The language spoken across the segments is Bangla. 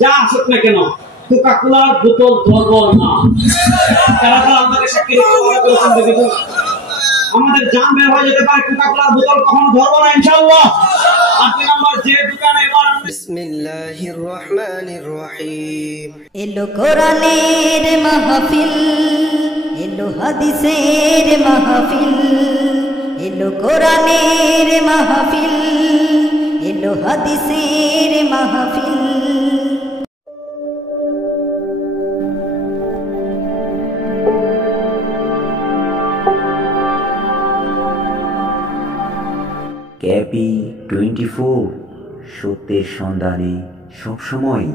যা আসুক না কেন কোকা-কোলার বোতল ধরবো না। তারা আমাদের সাক্ষী করেছেন, আমাদের জান বের হয়ে যেতে পারে, কোকা-কোলার বোতল কখনো ধরবো না ইনশাআল্লাহ। 8 নম্বর যে দোকানে এবার বিসমিল্লাহির রহমানির রহিম। এলো কোরআনের মাহফিল, এলো হাদিসের মাহফিল, এলো কোরআনের মাহফিল, এলো হাদিসের মাহফিল। ক্যাপি 24 সত্যের সন্ধানে সবসময়।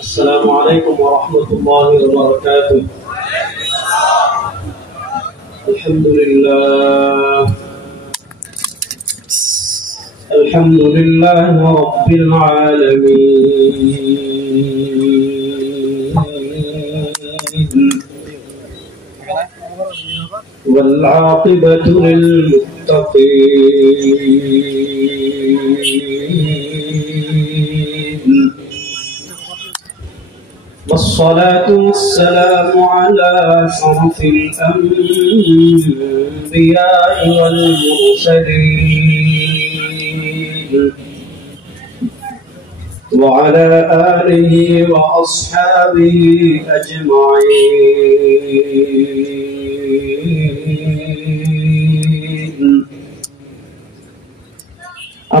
আসসালামু আলাইকুম ওয়া রাহমাতুল্লাহি ওয়া বারাকাতুহু। আলহামদুলিল্লাহ রাব্বিল আলামিন ওয়াল আকিবাতু লিল মুত্তাকিন والصلاة والسلام على أشرف الأنبياء والمرسلين وعلى آله وأصحابه أجمعين.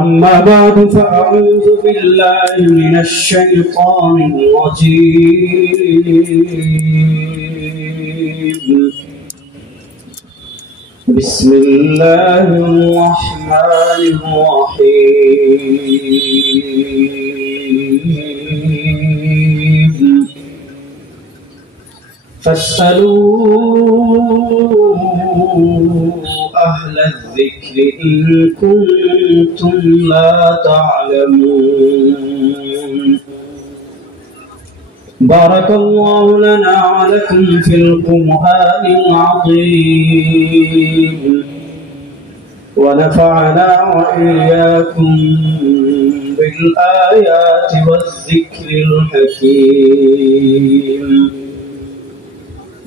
أما بعد فأعوذ بالله من الشيطان الرجيم. بسم الله الرحمن الرحيم. فاسألوا أهل الذكر إن كنتم لا تعلمون. بارك الله لنا ولكم في القرآن العظيم ونفعنا وإياكم بالآيات والذكر الحكيم.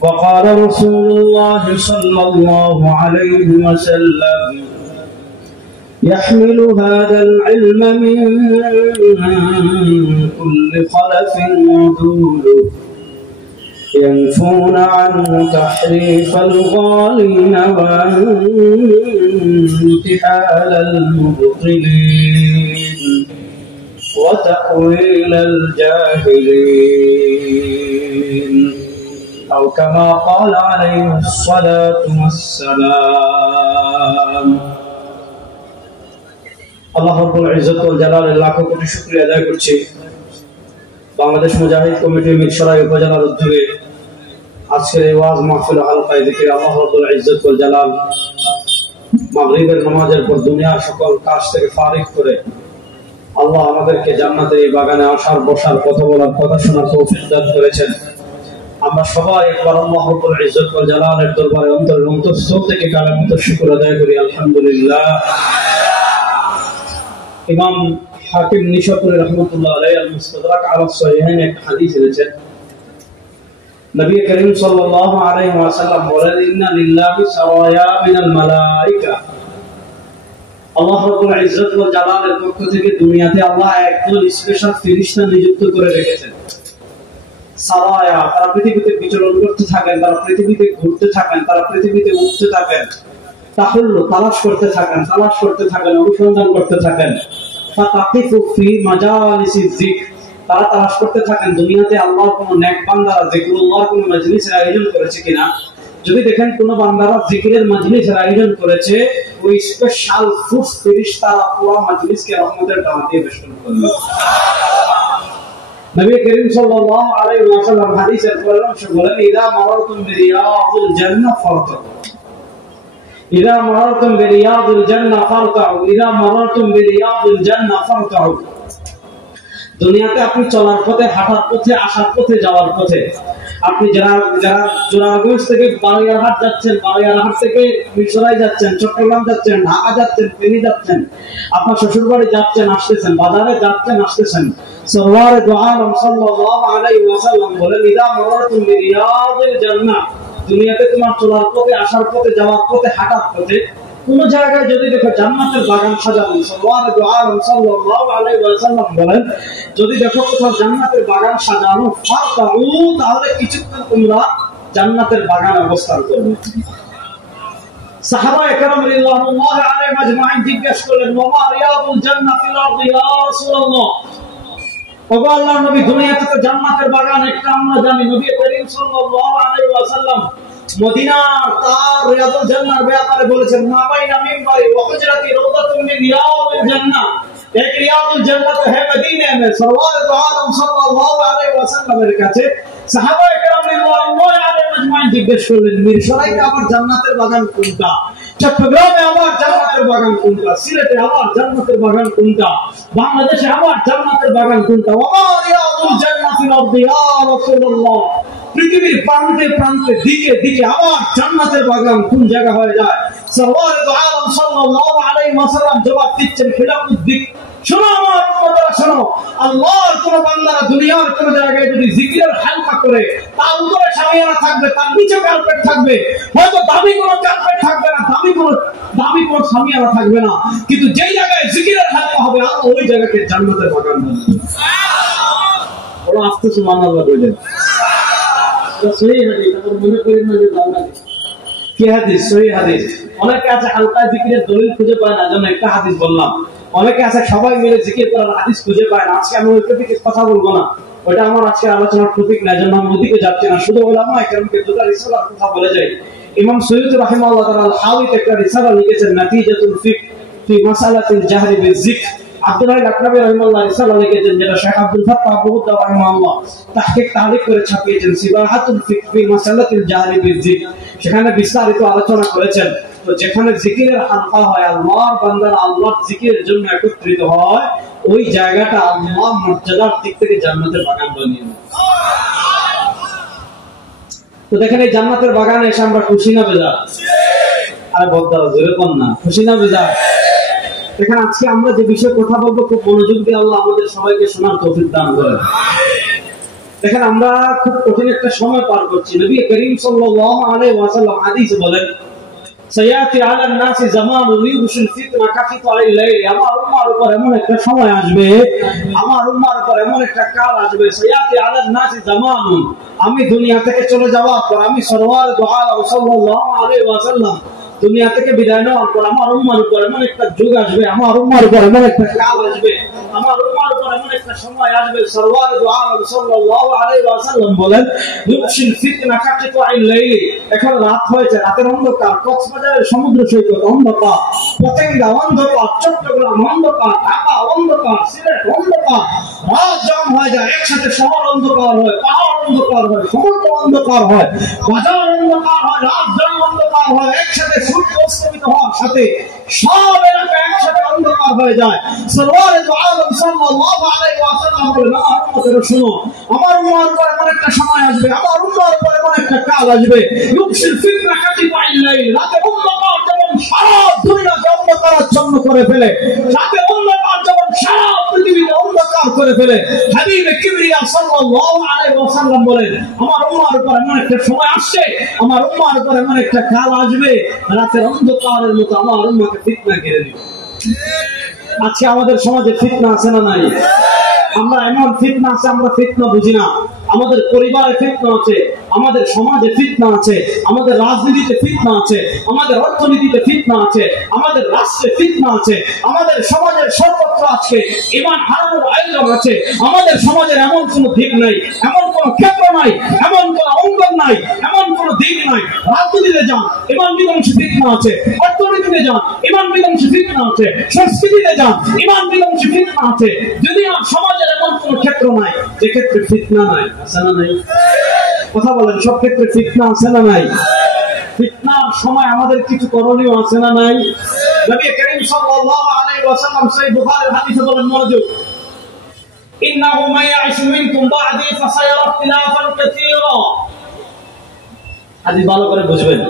وقال رسول الله صلى الله عليه وسلم: يحمل هذا العلم من كل خلف عدول ينفون عنه تحريف الغالين وانتحال المبطلين وتأويل الجاهلين، أو كما قال عليه الصلاة والسلام. আল্লাহ রাব্বুল ইজ্জত ওয়াল জালালের লাখ কোটি শুকরিয়া আদায় করছি বাংলাদেশ মুজাহিদ কমিটির মিরসরাই উপজেলার উদ্যোগে আজকের এই ওয়াজ মাহফিল হালকায়ে যিকির আল্লাহ রাব্বুল ইজ্জত ওয়াল জালাল মাগরিবের নামাজের পর দুনিয়ার সকল কাজ থেকে ফারিগ করে আল্লাহ আমাদেরকে জান্নাতের এই বাগানে আসার বসার কথা বলার কথা শোনার তৌফিক দান করেছেন। আমরা সবাই একবার আল্লাহ রাব্বুল ইজ্জত ওয়াল জালালের দরবারে অন্তরের অন্তঃস্থল থেকে কালেমাতুর শুকর আদায় করি আলহামদুলিল্লাহ। ইমাম হাকিম নিশাপুরি রাহমাতুল্লাহ আলাইহি আল-মুস্তাদরাক আলা সহিহাইন এক হাদিস এনেছেন। নবী করিম সাল্লাল্লাহু আলাইহি ওয়াসাল্লাম বলেন, ইন্না লিল্লাহি সাওয়ায়া মিনাল মালায়েকা। আল্লাহ রাব্বুল ইজ্জত ওয়াল জালালের পক্ষ থেকে দুনিয়াতে আল্লাহ একদল স্পেশাল ফেরেশতা নিযুক্ত করে রেখেছেন। সাওয়ায়া, তারা পৃথিবীতে বিচরণ করতে থাকেন, তারা পৃথিবীতে ঘুরতে থাকেন, তারা পৃথিবীতে উঠতে থাকেন, তাহুল্লু তালাশ করতে থাকেন, অনুসন্ধান করতে থাকেন। ফাতাকিফু ফি মাজালিসিজ যিকর, তারা তালাশ করতে থাকেন দুনিয়াতে আল্লাহর কোন নেক বান্দারা যিকরুল্লাহর কোন মজলিসের আয়োজন করেছে কিনা। যদি দেখেন কোন বান্দারা যিকিরের মজলিসের আয়োজন করেছে, ওই স্পেশাল ফুডস ফেরেশতারা পুরো মজলিসকে রহমতের দাওয়াত দিয়ে বেষ্টন করবে। নবী করিম সাল্লাল্লাহু আলাইহি ওয়াসাল্লাম হাদিসের পরামর্শ বলেন, ইদা মারাতুম বিরিয়াদিল জান্নাহ ফারতাউ, ইদা মারাতুম বিরিয়াদিল জান্নাহ ফারতাউ, ইদা মারাতুম বিরিয়াদিল জান্নাহ ফারতাউ। দুনিয়াতে আপনি চলার পথে, হাঁটার পথে, আসার পথে, যাওয়ার পথে আপনি যারা জোরারগঞ্জ থেকে বারোয়ারহাট যাচ্ছেন, বারোয়ারহাট থেকে মিরসরাই যাচ্ছেন, চট্টগ্রাম যাচ্ছেন, ঢাকা যাচ্ছেন, ফেনী যাচ্ছেন, আপনার শ্বশুর বাড়ি যাচ্ছেন আসতেছেন, বাজারে যাচ্ছেন আসতেছেন, সরওয়ারে দু আলম সাল্লাল্লাহু আলাইহি ওয়াসাল্লাম বলেন ইদা মারাতুম বিরিয়াদিল জান্নাহ, দুনিয়াতে তোমার চলার পথে, আসার পথে, যাওয়ার পথে, হাঁটার পথে কোন জায়গায় যদি দেখো জান্নাতের বাগান সাজানো, সরওয়ারে দু আলম সাল্লাল্লাহু আলাইহি ওয়াসাল্লাম বলেন যদি দেখো কোথাও জান্নাতের বাগান সাজানো ফাতাউ, তাহলে কিছুক্ষণ তোমরা জান্নাতের বাগানে অবস্থান করবে। সাহাবা একরাম রাদিয়াল্লাহু আলাইহিম আজমাইন জিজ্ঞেস করলেন ওয়া রিয়াদুল জান্নাতিল আরদি ইয়া রাসূলুল্লাহ, ওগো আল্লাহর নবী, দুনিয়াতে তো জান্নাতের বাগান একটা আমরা জানি, নবী করিম সাল্লাল্লাহু আলাইহি ওয়াসাল্লাম মদিনার তার রিয়াদুল জান্নাহর ব্যাপারে বলেছেন মা বাইনা মিনবারি ওয়া হুজরাতি রাওদাতুম মিন রিয়াদিল জান্নাহ, এক রিয়াদুল জান্নাহ তো है মদিনা में। সরওয়ারে দু আলম সাল্লাল্লাহু আলাইহি ওয়াসাল্লামের কাছে সাহাবায়ে কেরাম রাদিয়াল্লাহু আলাইহিম আজমাইন জিজ্ঞেস করলেন মিরসরাইতে আমার জান্নাতের বাগান কোনটা, চট্টগ্রামে আমার জান্নাতের বাগান কোনটা, সিলেটে আমার জান্নাতের বাগান কোনটা, বাংলাদেশে আমার জান্নাতের বাগান কোনটা, ওয়া রিয়াদুল জান্নাতিল আরদি ইয়া রাসূলুল্লাহ, পৃথিবীর প্রান্তে প্রান্তে দিকে দিকে আমার জান্নাতের বাগান কোন জায়গা হয়ে যায়। সরওয়ারে দু আলম সাল্লাল্লাহু আলাইহি ওয়াসাল্লাম জবাব দিচ্ছেন খিলাফুদ্দিক, শোনো আমার উম্মতরা শোনো, আল্লাহর কোন বান্দারা দুনিয়ার কোন জায়গায় যদি জিকিরের হালকা করে, তার উপরে সামিয়ানা থাকবে, তার নিচে কার্পেট থাকবে, হয়তো দামি কোনো কার্পেট থাকবে না, দামি কোনো সামিয়ানা থাকবে না, কিন্তু যেই জায়গায় জিকিরের হালকা হবে আল্লাহ ওই জায়গাকে জান্নাতের বাগান বানাবেন। বড় আস্তে সুবহানাল্লাহ বলেন। সহি হাদিস, আপনারা মনে করেন না যে বাংলাদেশ কি হাদিস, সহি হাদিস। অনেকে আছে হালকা জিকিরের দলিল খুঁজে পায় না, যেন একটা হাদিস বললাম। অনেকে আছে সবাই মিলে জিকির করার হাদিস খুঁজে পায় না। আজকে আমি ওই টপিকে কথা বলবো না, ওটা আমার আজকে আলোচনার টপিক না, জন্য আমি ওদিকে যাচ্ছি না। শুধু উলামা একরামকে দুটো রিসালার কথা বলে যাই। ইমাম সৈয়দ রাহিমাহুল্লাহ তাআলা আল-হাওয়িতে একটা রিসালা লিখেছেন নাতিজাতুল ফিকহ ফি মাসালাতিল জাহরি বিয-যিকর। আব্দুল্লাহ আকরাবী রাহিমাহুল্লাহ রিসালা লিখেছেন, যেটা শেখ আব্দুল ফাত্তাহ আবুহুদ্দাহ রাহিমাহুল্লাহ তাহকিক তালিক করে ছাপিয়েছেন, সিবাহাতুল ফিকহ ফি মাসালাতিল জাহরি বিয-যিকর। সেখানে বিস্তারিত আলোচনা করেছেন। তো যেখানে জিকিরের হালকা হয়, আল্লাহর বান্দারা আল্লাহর জিকিরের জন্য একত্রিত হয়, ওই জায়গাটা আল্লাহ মর্যাদার দিক থেকে জান্নাতের বাগান বানিয়ে দেয়। তো দেখেন এই জান্নাতের বাগানে এসে আমরা খুশি না বেজার? আরে বদ্দারা জোরে কোন না, খুশি না বেজার? দেখেন আজকে আমরা যে বিষয়ে কথা বলবো খুব মনোযোগ দিয়ে আল্লাহ আমাদের সবাইকে শোনার তৌফিক দান করেন। দেখেন আমরা খুব কঠিন একটা সময় পার করছি। নবী করিম সাল্লাল্লাহু আলাইহি ওয়াসাল্লাম হাদিসে বলেন সায়াতি আলান নাসি জামানুন ইউবশুল ফিতনা কাকিতাইল লাইল, আমার উম্মার উপর এমন একটা সময় আসবে, আমার উম্মার উপর এমন একটা কাল আসবে, সায়াতি আলান নাসি জামানুন, আমি দুনিয়া থেকে চলে যাওয়ার পর, আমি সরওয়ারে দু আলম সাল্লাল্লাহু আলাইহি ওয়াসাল্লাম দুনিয়া থেকে বিদায় নেওয়ার পর আমার উম্মার উপর এমন একটা যুগ আসবে, আমার উম্মার উপর এমন একটা কাল আসবে, আমার উম্মার উপর এমন একটা সময় আসবে, সরওয়ারে দু আলম সাল্লাল্লাহু আলাইহি ওয়াসাল্লাম বলেন ইউবশুল ফিতনা কাকিতাইল লাইল, এখন রাত হয়েছে, রাতের অন্ধকার, কক্সবাজারের সমুদ্র সৈকত অন্ধকার, পতেঙ্গা অন্ধকার, চট্টগ্রাম অন্ধকার, ঢাকা অন্ধকার, সিলেট অন্ধকার, রাত জাম হয়ে যায়, একসাথে শহর অন্ধকার হয়, পাহাড় অন্ধকার হয়, সমুদ্র অন্ধকার হয়, বাজার অন্ধকার হয়, রাত জাম অন্ধকার হয়, একসাথে সূর্য অস্তমিত হওয়ার সাথে সব এলাকা একসাথে অন্ধকার হয়ে যায়। সরওয়ারে দু আলম সাল্লাল্লাহু আলাইহি ওয়াসাল্লাম বলেন আমার উম্মতেরা শোনো, আমার উম্মার উপর এমন একটা সময় আসবে, আমার উম্মার উপর এমন একটা কাল আসবে, ইউবশুল ফিতনা কাকিতাইল লাইল, রাতে অন্ধকার যেমন সারা দুনিয়াকে অন্ধকারাচ্ছন্ন করে ফেলে, রাতে অন্ধকার যেমন সারা পৃথিবীকে অন্ধকার করে ফেলে, হাবিবে কিবরিয়া সাল্লাল্লাহু আলাইহি ওয়াসাল্লাম বলেন আমার উম্মার উপর এমন একটা সময় আসছে, আমার উম্মার উপর এমন একটা কাল আসবে, রাতের অন্ধকারের মতো আমার উম্মাকে ফিতনা ঘিরে দিবে। আজকে আমাদের সমাজে ফিতনা আছে না নাই? আমরা এমন ফিতনা আছে, আমরা ফিতনা বুঝি না। আমাদের পরিবারে ফিতনা আছে, আমাদের সমাজে ফিতনা আছে, আমাদের রাজনীতিতে ফিতনা আছে, আমাদের অর্থনীতিতে ফিতনা আছে, আমাদের রাষ্ট্রে ফিতনা আছে, আমাদের সমাজের সর্বত্র আজকে ঈমান হারানোর আয়োজন আছে। আমাদের সমাজের এমন কোনো দিক নাই, এমন কোনো ক্ষেত্র নাই, এমন কোনো অঙ্গন নাই, এমন কোনো দিক নাই। রাজনীতিতে যান, ঈমান বিধ্বংসী ফিতনা আছে, অর্থনীতিতে যান, ঈমান বিধ্বংসী ফিতনা আছে, সংস্কৃতিতে যান, ঈমান বিধ্বংসী ফিতনা আছে। যদি আমার সমাজের এমন কোনো ক্ষেত্র নাই যে ক্ষেত্রে ফিতনা নাই, আছে না নাই? কথা বলেন, সব ক্ষেত্রে ফিতনা আছে না নাই? ফিতনার সময় আমাদের কিছু করণীয় আছে না নাই? নবী করিম সাল্লাল্লাহু আলাইহি ওয়াসাল্লাম সহিহ বুখারীর হাদিসে বলেন, মনোযোগ, ইন্নাহু মান ইয়াইশু মিনকুম বা'দি ফাসায়ারা ইখতিলাফান কাসীরা, হাদিস ভালো করে বুঝবেন।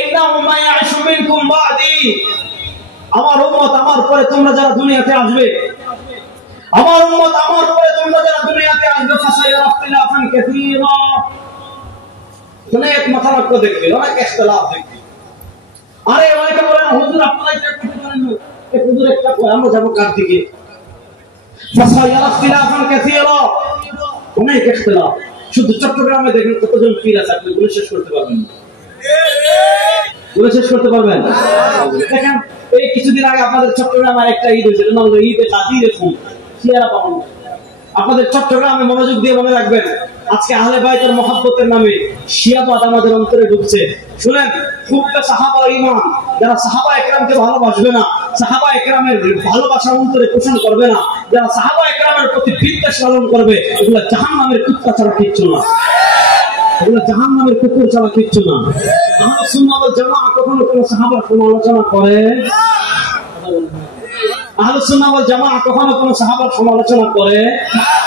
ইন্নাহু মা ইয়াইশু মিনকুম বাদি, আমার উম্মত আমার পরে তোমরা যারা দুনিয়াতে আসবে, আমার উম্মত আমার পরে তোমরা যারা দুনিয়াতে আসবে, ফাসায়ারা ইখতিলাফান কাসীরা, অনেক মাথারক্য দেখবে, অনেক ইখতিলাফ দেখবে। আরে অনেকে বলেন হুজুর আপনারা এটা করতে পারেন না, এই হুজুর একটা কয় আমরা যাব কার দিকে? ফাসায়ারা ইখতিলাফান কাসীরা, অনেক ইখতিলাফ। শুধু চট্টগ্রামে দেখেন কতজন পীর আছে, আপনি বলে শেষ করতে পারবেন না। বলে শেষ করতে পারবেন? দেখেন এই কিছুদিন আগে আপনাদের চট্টগ্রামে একটা ঈদ হয়েছিল, না হলো ঈদে কাদিরে ফুল শিয়ারা পালন। আপনাদের চট্টগ্রামে মনোযোগ দিয়ে মনে রাখবেন, আজকে আহলে বাইতের মহব্বতের নামে শিয়াবাদ আমাদের অন্তরে ঢুকছে। শুনেন, হুব্বে সাহাবা ঈমান, যারা সাহাবা একরামকে ভালোবাসবে না, সাহাবা একরামের ভালোবাসা অন্তরে পোষণ করবে না, যারা সাহাবা একরামের প্রতি বিদ্বেষ লালন করবে, এগুলো জাহান্নামের কুত্তা ছাড়া কিচ্ছু না, এগুলো জাহান্নামের কুকুর ছাড়া কিচ্ছু না। আহলে সুন্নাত ওয়াল জামাআহ কখনো কোনো সাহাবার সমালোচনা করে? আহলে সুন্নাত ওয়াল জামাআহ কখনো কোনো সাহাবার সমালোচনা করে?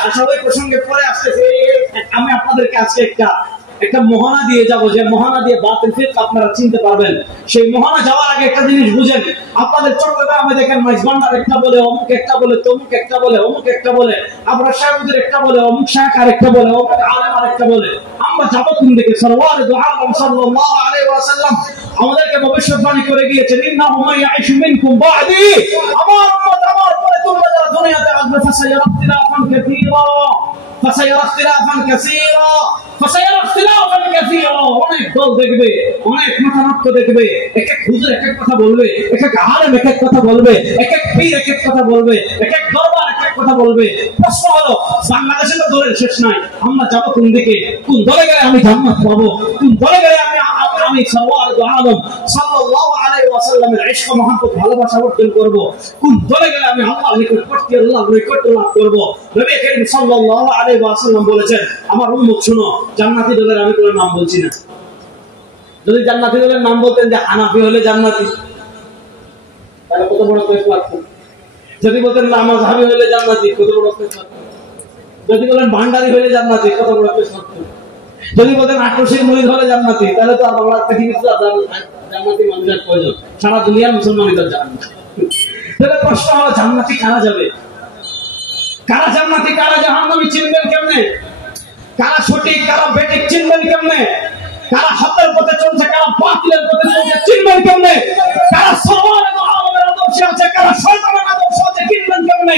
আচ্ছা, ওই প্রসঙ্গে পরে আসতেছে। আমি আপনাদেরকে আজকে একটা মহানা দিয়ে যাব, যে মহানা দিয়ে বাতিল ফিকহ আপনারা চিনতে পারবেন। সেই মহানা যাওয়ার আগে একটা জিনিস বুঝেন, আপনাদের চট্টগ্রামে দেখেন মাইজবান্ডার একটা বলে, অমুক একটা বলে, তমুক একটা বলে, অমুক একটা বলে, আবরার সাহেবদের একটা বলে, অমুক শায়েখ আরেকটা বলে, অমুক আলেম আরেকটা বলে। আমরা যাব কোন দিকে? সরওয়ার দু আলম সাল্লাল্লাহু আলাইহি ওয়াসাল্লাম আমাদেরকে ভবিষ্যৎবাণী করে গিয়েছেন, ইন্নাহু মা ইয়াইশু মিনকুম বাদি, আমার উম্মত আমার পরে তোমরা যারা দুনিয়াতে আসবে, ফাসায়ারা ইখতিলাফান কাসীরা, ফাসায়ারা ইখতিলাফান কাসীরা, ফাসায়ারা ইখতিলাফান কাসীরা। অনেক দল দেখবে, অনেক মতামত দেখবে, এক এক হুজুর এক এক কথা বলবে, এক এক আলেম এক এক কথা বলবে, এক এক পীর এক এক কথা বলবে, এক এক দরবার এক এক কথা বলবে। প্রশ্ন হলো, বাংলাদেশে তো দলের শেষ নাই, আমরা যাব কোন দিকে? কোন দলে গেলে আমি জান্নাত পাবো? কোন দলে গেলে আমি সরওয়ার দু আলম সাল্লাল্লাহু আলাইহি ওয়াসাল্লামের ইশক মহব্বত ভালোবাসা অর্জন করব? কোন দলে গেলে আমি আল্লাহর নিকটবর্তী, আল্লাহর নৈকট্য লাভ করব? নবী করিম সাল্লাল্লাহু আলাইহি ওয়াসাল্লাম বলেছেন, আমার উম্মত শুনো, জান্নাতি দলের আমি কোনো নাম বলছি না। যদি জান্নাতি দলের নাম বলতেন যে হানাফি হলে জান্নাতি, তাহলে কত বড় কেস লাগতো। যদি বলতেন মাযহাবী হলে জান্নাতি, কত বড় কেস লাগতো। যদি বলেন ভান্ডারী হলে জান্নাতি, কত বড় কেস লাগতো। যদি বলতেন আটরশির মুরিদ হলে জান্নাতি, তাহলে তো আর বাংলার পৃথিবীতে জান্নাতি মানুষের প্রয়োজন, সারা দুনিয়ার মুসলমানদের জান্নাতি। তাহলে প্রশ্ন হলো, জান্নাতি কারা যাবে? কারা জান্নাতি, কারা জাহান্নামী চিনবেন কেমনে? কারা সঠিক, কারা বেঠিক চিনবেন কেমনে? কারা হকের পথে চলছে, কারা বাতিলের পথে চলছে চিনবেন কেমনে? কারা সরওয়ারে দু আলমের আদর্শে আছে, কারা শয়তানের আদর্শে আছে চিনবেন কেমনে?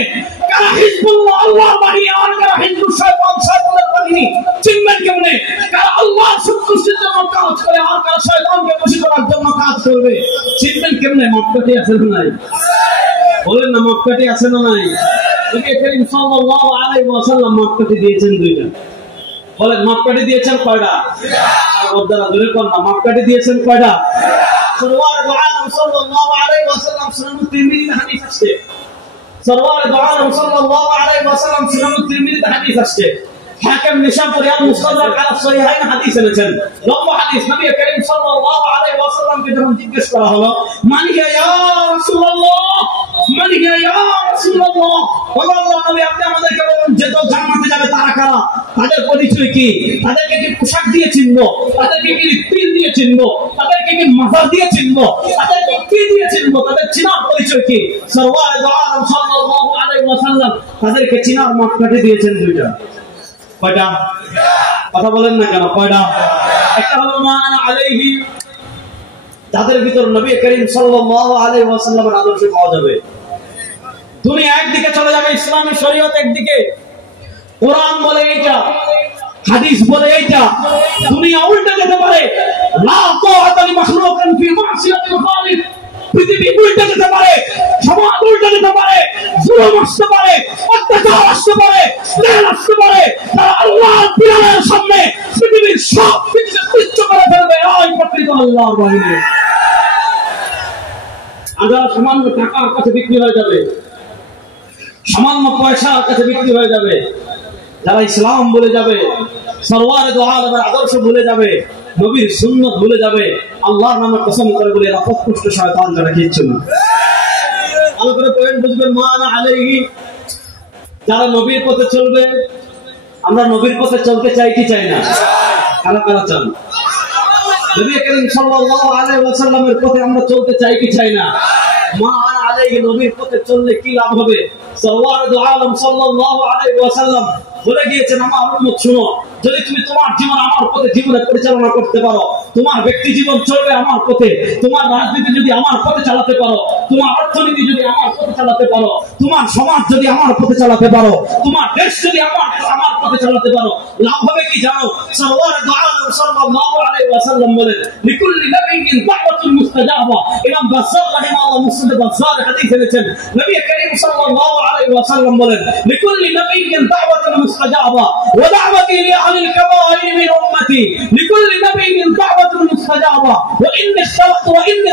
কারা হিজবুল্লাহ আল্লাহর বাহিনী, আর কারা হিজবুল শয়তান শয়তানের বাহিনী চিনবেন কেমনে? কারা আল্লাহর সন্তুষ্টির জন্য কাজ করে, আর কারা শয়তানকে খুশি করার জন্য কাজ করবে চিনবেন কেমনে? মাপকাঠি আছে না নাই? বলেন না, মাপকাঠি আছে না নাই? নবী করিম সাল্লাল্লাহু আলাইহি ওয়াসাল্লাম মাপকাঠি দিয়েছেন দুইটা। বলেন, মাপকাঠি দিয়েছেন কয়টা? আর বড়রা ধরে কোন না, মাপকাঠি দিয়েছেন কয়টা? সরওয়ার দু আলম সাল্লাল্লাহু আলাইহি ওয়াসাল্লাম সুনান তিরমিজিতে হাদিস আছে। সরওয়ার দু আলম সাল্লাল্লাহু আলাইহি ওয়াসাল্লাম সুনান তিরমিজিতে হাদিস আছে। হাকিম নিশাপুরি আল মুস্তাদরাক আলা সহিহাইন হাদিস এনেছেন, লম্বা হাদিস। নবী করিম সাল্লাল্লাহু আলাইহি ওয়াসাল্লামকে যখন জিজ্ঞেস করা হলো, মান ইয়া রাসূলুল্লাহ, মান ইয়া রাসূলুল্লাহ, আল্লাহর নবী আপনি আমাদেরকে বলুন, যে দল জান্নাতে যাবে তারা কারা? তাদের পরিচয় কি? তাদেরকে কি পোশাক দিয়ে চিনবো? তাদেরকে কি তিল দিয়ে চিনবো? তাদেরকে কি মাজার দিয়ে চিনবো? তাদেরকে কি দিয়ে চিনবো? তাদের চিনার পরিচয় কি? সরওয়ার দু আলম সাল্লাল্লাহু আলাইহি ওয়াসাল্লাম তাদেরকে চিনার মাপকাঠি দিয়েছেন দুইটা। কয়টা? কথা বলেন না কেন? কয়টা? একটা হলো মা আনা আলাইহি, যাদের ভিতর নবী করিম সাল্লাল্লাহু আলাইহি ওয়াসাল্লামের আদর্শ পাওয়া যাবে। দুনিয়া একদিকে চলে যাবে, ইসলামী শরীয়ত একদিকে, কোরআন বলে এইটা, হাদিস বলে এইটা, দুনিয়া উল্টে যেতে পারে। লা তাআতা লিমাখলুকিন ফি মাসিয়াতিল খালিক, পৃথিবী উল্টে যেতে পারে, সমাজ উল্টে যেতে পারে, জুলুম আসতে পারে, অত্যাচার আসতে পারে, জেল আসতে পারে। তারা আল্লাহর বিধানের সামনে পৃথিবীর সব কিছুকে তুচ্ছ করে ফেলবে। এই প্রকৃত আল্লাহর বাহিনী। আজ সামান্য টাকার কাছে বিক্রি হয়ে যাবে, সামান্য পয়সার কাছে বিক্রি হয়ে যাবে। যারা ইসলাম বলে যাবে, সরওয়ারে দু আলমের আদর্শ ভুলে যাবে, নবীর সুন্নাত ভুলে যাবে, আল্লাহর নামে কসম করে বলে এরা পথভ্রষ্ট শয়তান, যারা কিচ্ছু না। ভালো করে পয়েন্ট বুঝবেন, মা আনা আলাইহি, যারা নবীর পথে চলবে। আমরা নবীর পথে চলতে চাই কি চাই না? কারা কারা চান? নবী করিম সাল্লাল্লাহু আলাইহি ওয়াসাল্লামের পথে আমরা চলতে চাই কি চাই না? মা আলাইহি নবীর পথে চললে কি লাভ হবে? সরওয়ারুল আলম সাল্লাল্লাহু আলাইহি ওয়াসাল্লাম বলে গিয়েছেন, আমার উম্মত শুনো, যদি তুমি তোমার জীবন আমার পথে জীবনে পরিচালনা করতে পারো, তোমার ব্যক্তি জীবন চলবে আমার পথে, তোমার রাজনীতি যদি আমার পথে চালাতে পারো, তোমার অর্থনীতি যদি আমার পথে চালাতে পারো, তোমার সমাজ যদি আমার পথে চালাতে পারো, তোমার দেশ যদি আমার পথে চালাতে পারো, লাভ হবে কি জানো? সরওয়ারুল আলম সাল্লাল্লাহু আলাইহি ওয়াসাল্লাম বলেন, লিকুল্লি নাবিয়্যিন দাওয়াতুন মুস্তাজাবা। ইমাম বাজ্জার রাহিমাহুল্লাহ মুসনাদ বাজ্জার হাদিস এনেছেন, নবী করিম সাল্লাল্লাহু আলাইহি ওয়াসাল্লাম বলেন, লিকুল্লি নাবিয়্যিন দাওয়াতুন মুস্তাজাবা ওয়া দাওয়াতি লিআহলিল কাবাইর মিন উম্মতি, লিকুল্লি নাবিয়্যিন দাওয়াতুন মুস্তাজাবা ওয়া ইন্নী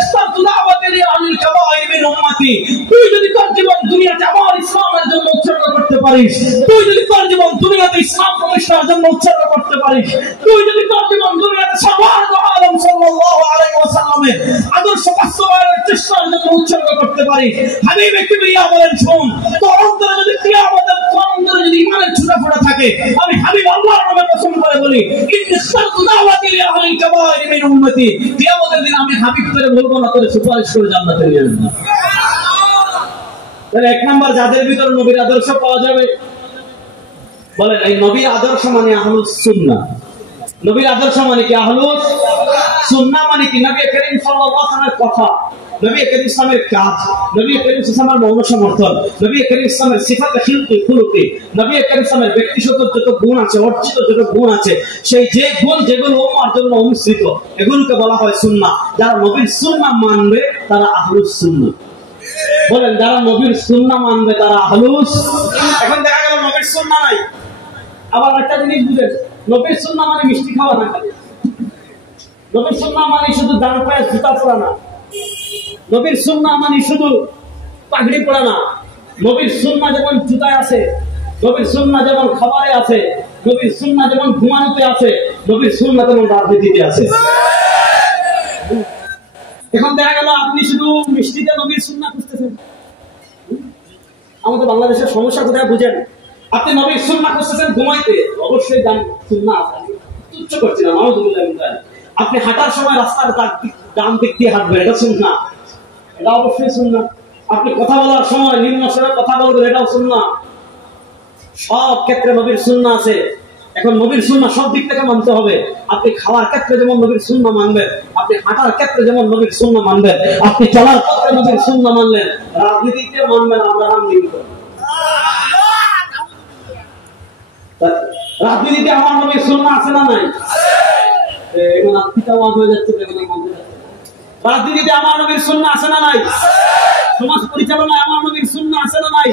ইখতারতু দাওয়াতি লিআহলিল কাবাইর মিন উম্মতি। তুই যদি তোর জীবন দুনিয়াতে আমার ইসলামের জন্য উৎসর্গ করতে পারিস, তুই যদি তোর জীবন দুনিয়াতে ইসলাম প্রতিষ্ঠার জন্য উৎসর্গ করতে পারিস, তুই যদি তোর জীবন দুনিয়াতে সরওয়ারুল আলম সাল্লাল্লাহু আলাইহি ওয়াসাল্লামের আদর্শ বাস্তবায়নের চেষ্টার জন্য উৎসর্গ করতে পারিস, হাবিব কিবরিয়া বলেন, শোন, তোর অন্তরে যদি কিয়ামতের অন্তরে যদি ইমানের ছোটাফোটা থাকে, আমি হাবিব আল্লাহর নামে কসম করে বলি, ইন্নী ইখতারতু দাওয়াতি লিআহলিল কাবাইর মিন উম্মতি, কিয়ামতের দিন আমি হাবিব করে বলবো না, করে সুপারিশ করে জান্নাতে নিয়ে আসবো। তাহলে এক নাম্বার যাদের ভিতরে নবীর আদর্শ পাওয়া যাবে, বলেন এই নবীর আদর্শ মানে আহলুস সুন্নাহ। নবীর আদর্শ মানে কি? আহলুস সুন্নাহ মানে কি? নবী করিম সাল্লাল্লাহু আলাইহি ওয়াসাল্লামের কথা, নবী করিম ইসলামের কাজ, নবী করিম ইসলামের মৌন সমর্থন, নবী করিম ইসলামের সিফাতে খুলুকি, নবী করিম ইসলামের ব্যক্তিগত যত গুণ আছে, অর্জিত যত গুণ আছে, সেই যে গুণ যেগুলো উম্মার জন্য অনুসৃত, এগুলোকে বলা হয় সুন্নাহ। যারা নবীর সুন্নাহ মানবে তারা আহলুস সুন্নাহ। বলেন, যারা নবীর সুন্নাহ মানবে তারা আহলুস। এখন দেখা গেল নবীর সুন্নাহ নাই। আবার একটা জিনিস বুঝেন, নবীর সুন্নাহ মানে মিষ্টি খাওয়া না, খালি নবীর সুন্নাহ মানে শুধু ডান পায়ে জুতা পরা না, নবীর সুন্নাহ মানে শুধু পাগড়ি পরা না। নবীর সুন্নাহ যেমন জুতায় আছে, নবীর সুন্নাহ যেমন খাবারে আছে, নবীর সুন্নাহ যেমন ঘুমানোতে আছে, নবীর সুন্নাহ তেমন রাজনীতিতে আছে। এখন দেখা গেল আপনি শুধু মিষ্টিতে নবীর সুন্নাহ খুঁজতেছেন। আমাদের বাংলাদেশের সমস্যা কোথায় বুঝেন? আপনি নবীর সুন্নাহ খুঁজতেছেন ঘুমাইতে, অবশ্যই সুন্নাহ আছে, তুচ্ছ করছি না, নাউযুবিল্লাহ। আপনি হাঁটার সময় রাস্তার ডান দিক দিয়ে হাঁটবেন, এটা সুন্নাহ, এটা অবশ্যই সুন্নাহ। আপনি কথা বলার সময় নিম্ন স্বরে কথা বলবেন, এটাও সুন্নাহ। সব ক্ষেত্রে নবীর সুন্নাহ আছে। এখন নবীর সুন্নাহ সব দিক থেকে মানতে হবে। আপনি খাওয়ার ক্ষেত্রে যেমন নবীর সুন্নাহ মানবেন, আপনি হাঁটার ক্ষেত্রে যেমন নবীর সুন্নাহ মানবেন, আপনি চলার পথে নবীর সুন্নাহ মানলেন, রাজনীতিতে মানবেন আব্রাহাম লিঙ্কন। রাজনীতিতে আমার নবীর সুন্নাহ আছে না নাই? এখন আপনিটা ওয়াজ হয়ে যাচ্ছে, রাজনীতিতে আমার নবীর সুন্নাহ আছে না নাই? সমাজ পরিচালনায় আমার নবীর সুন্নাহ আছে না নাই?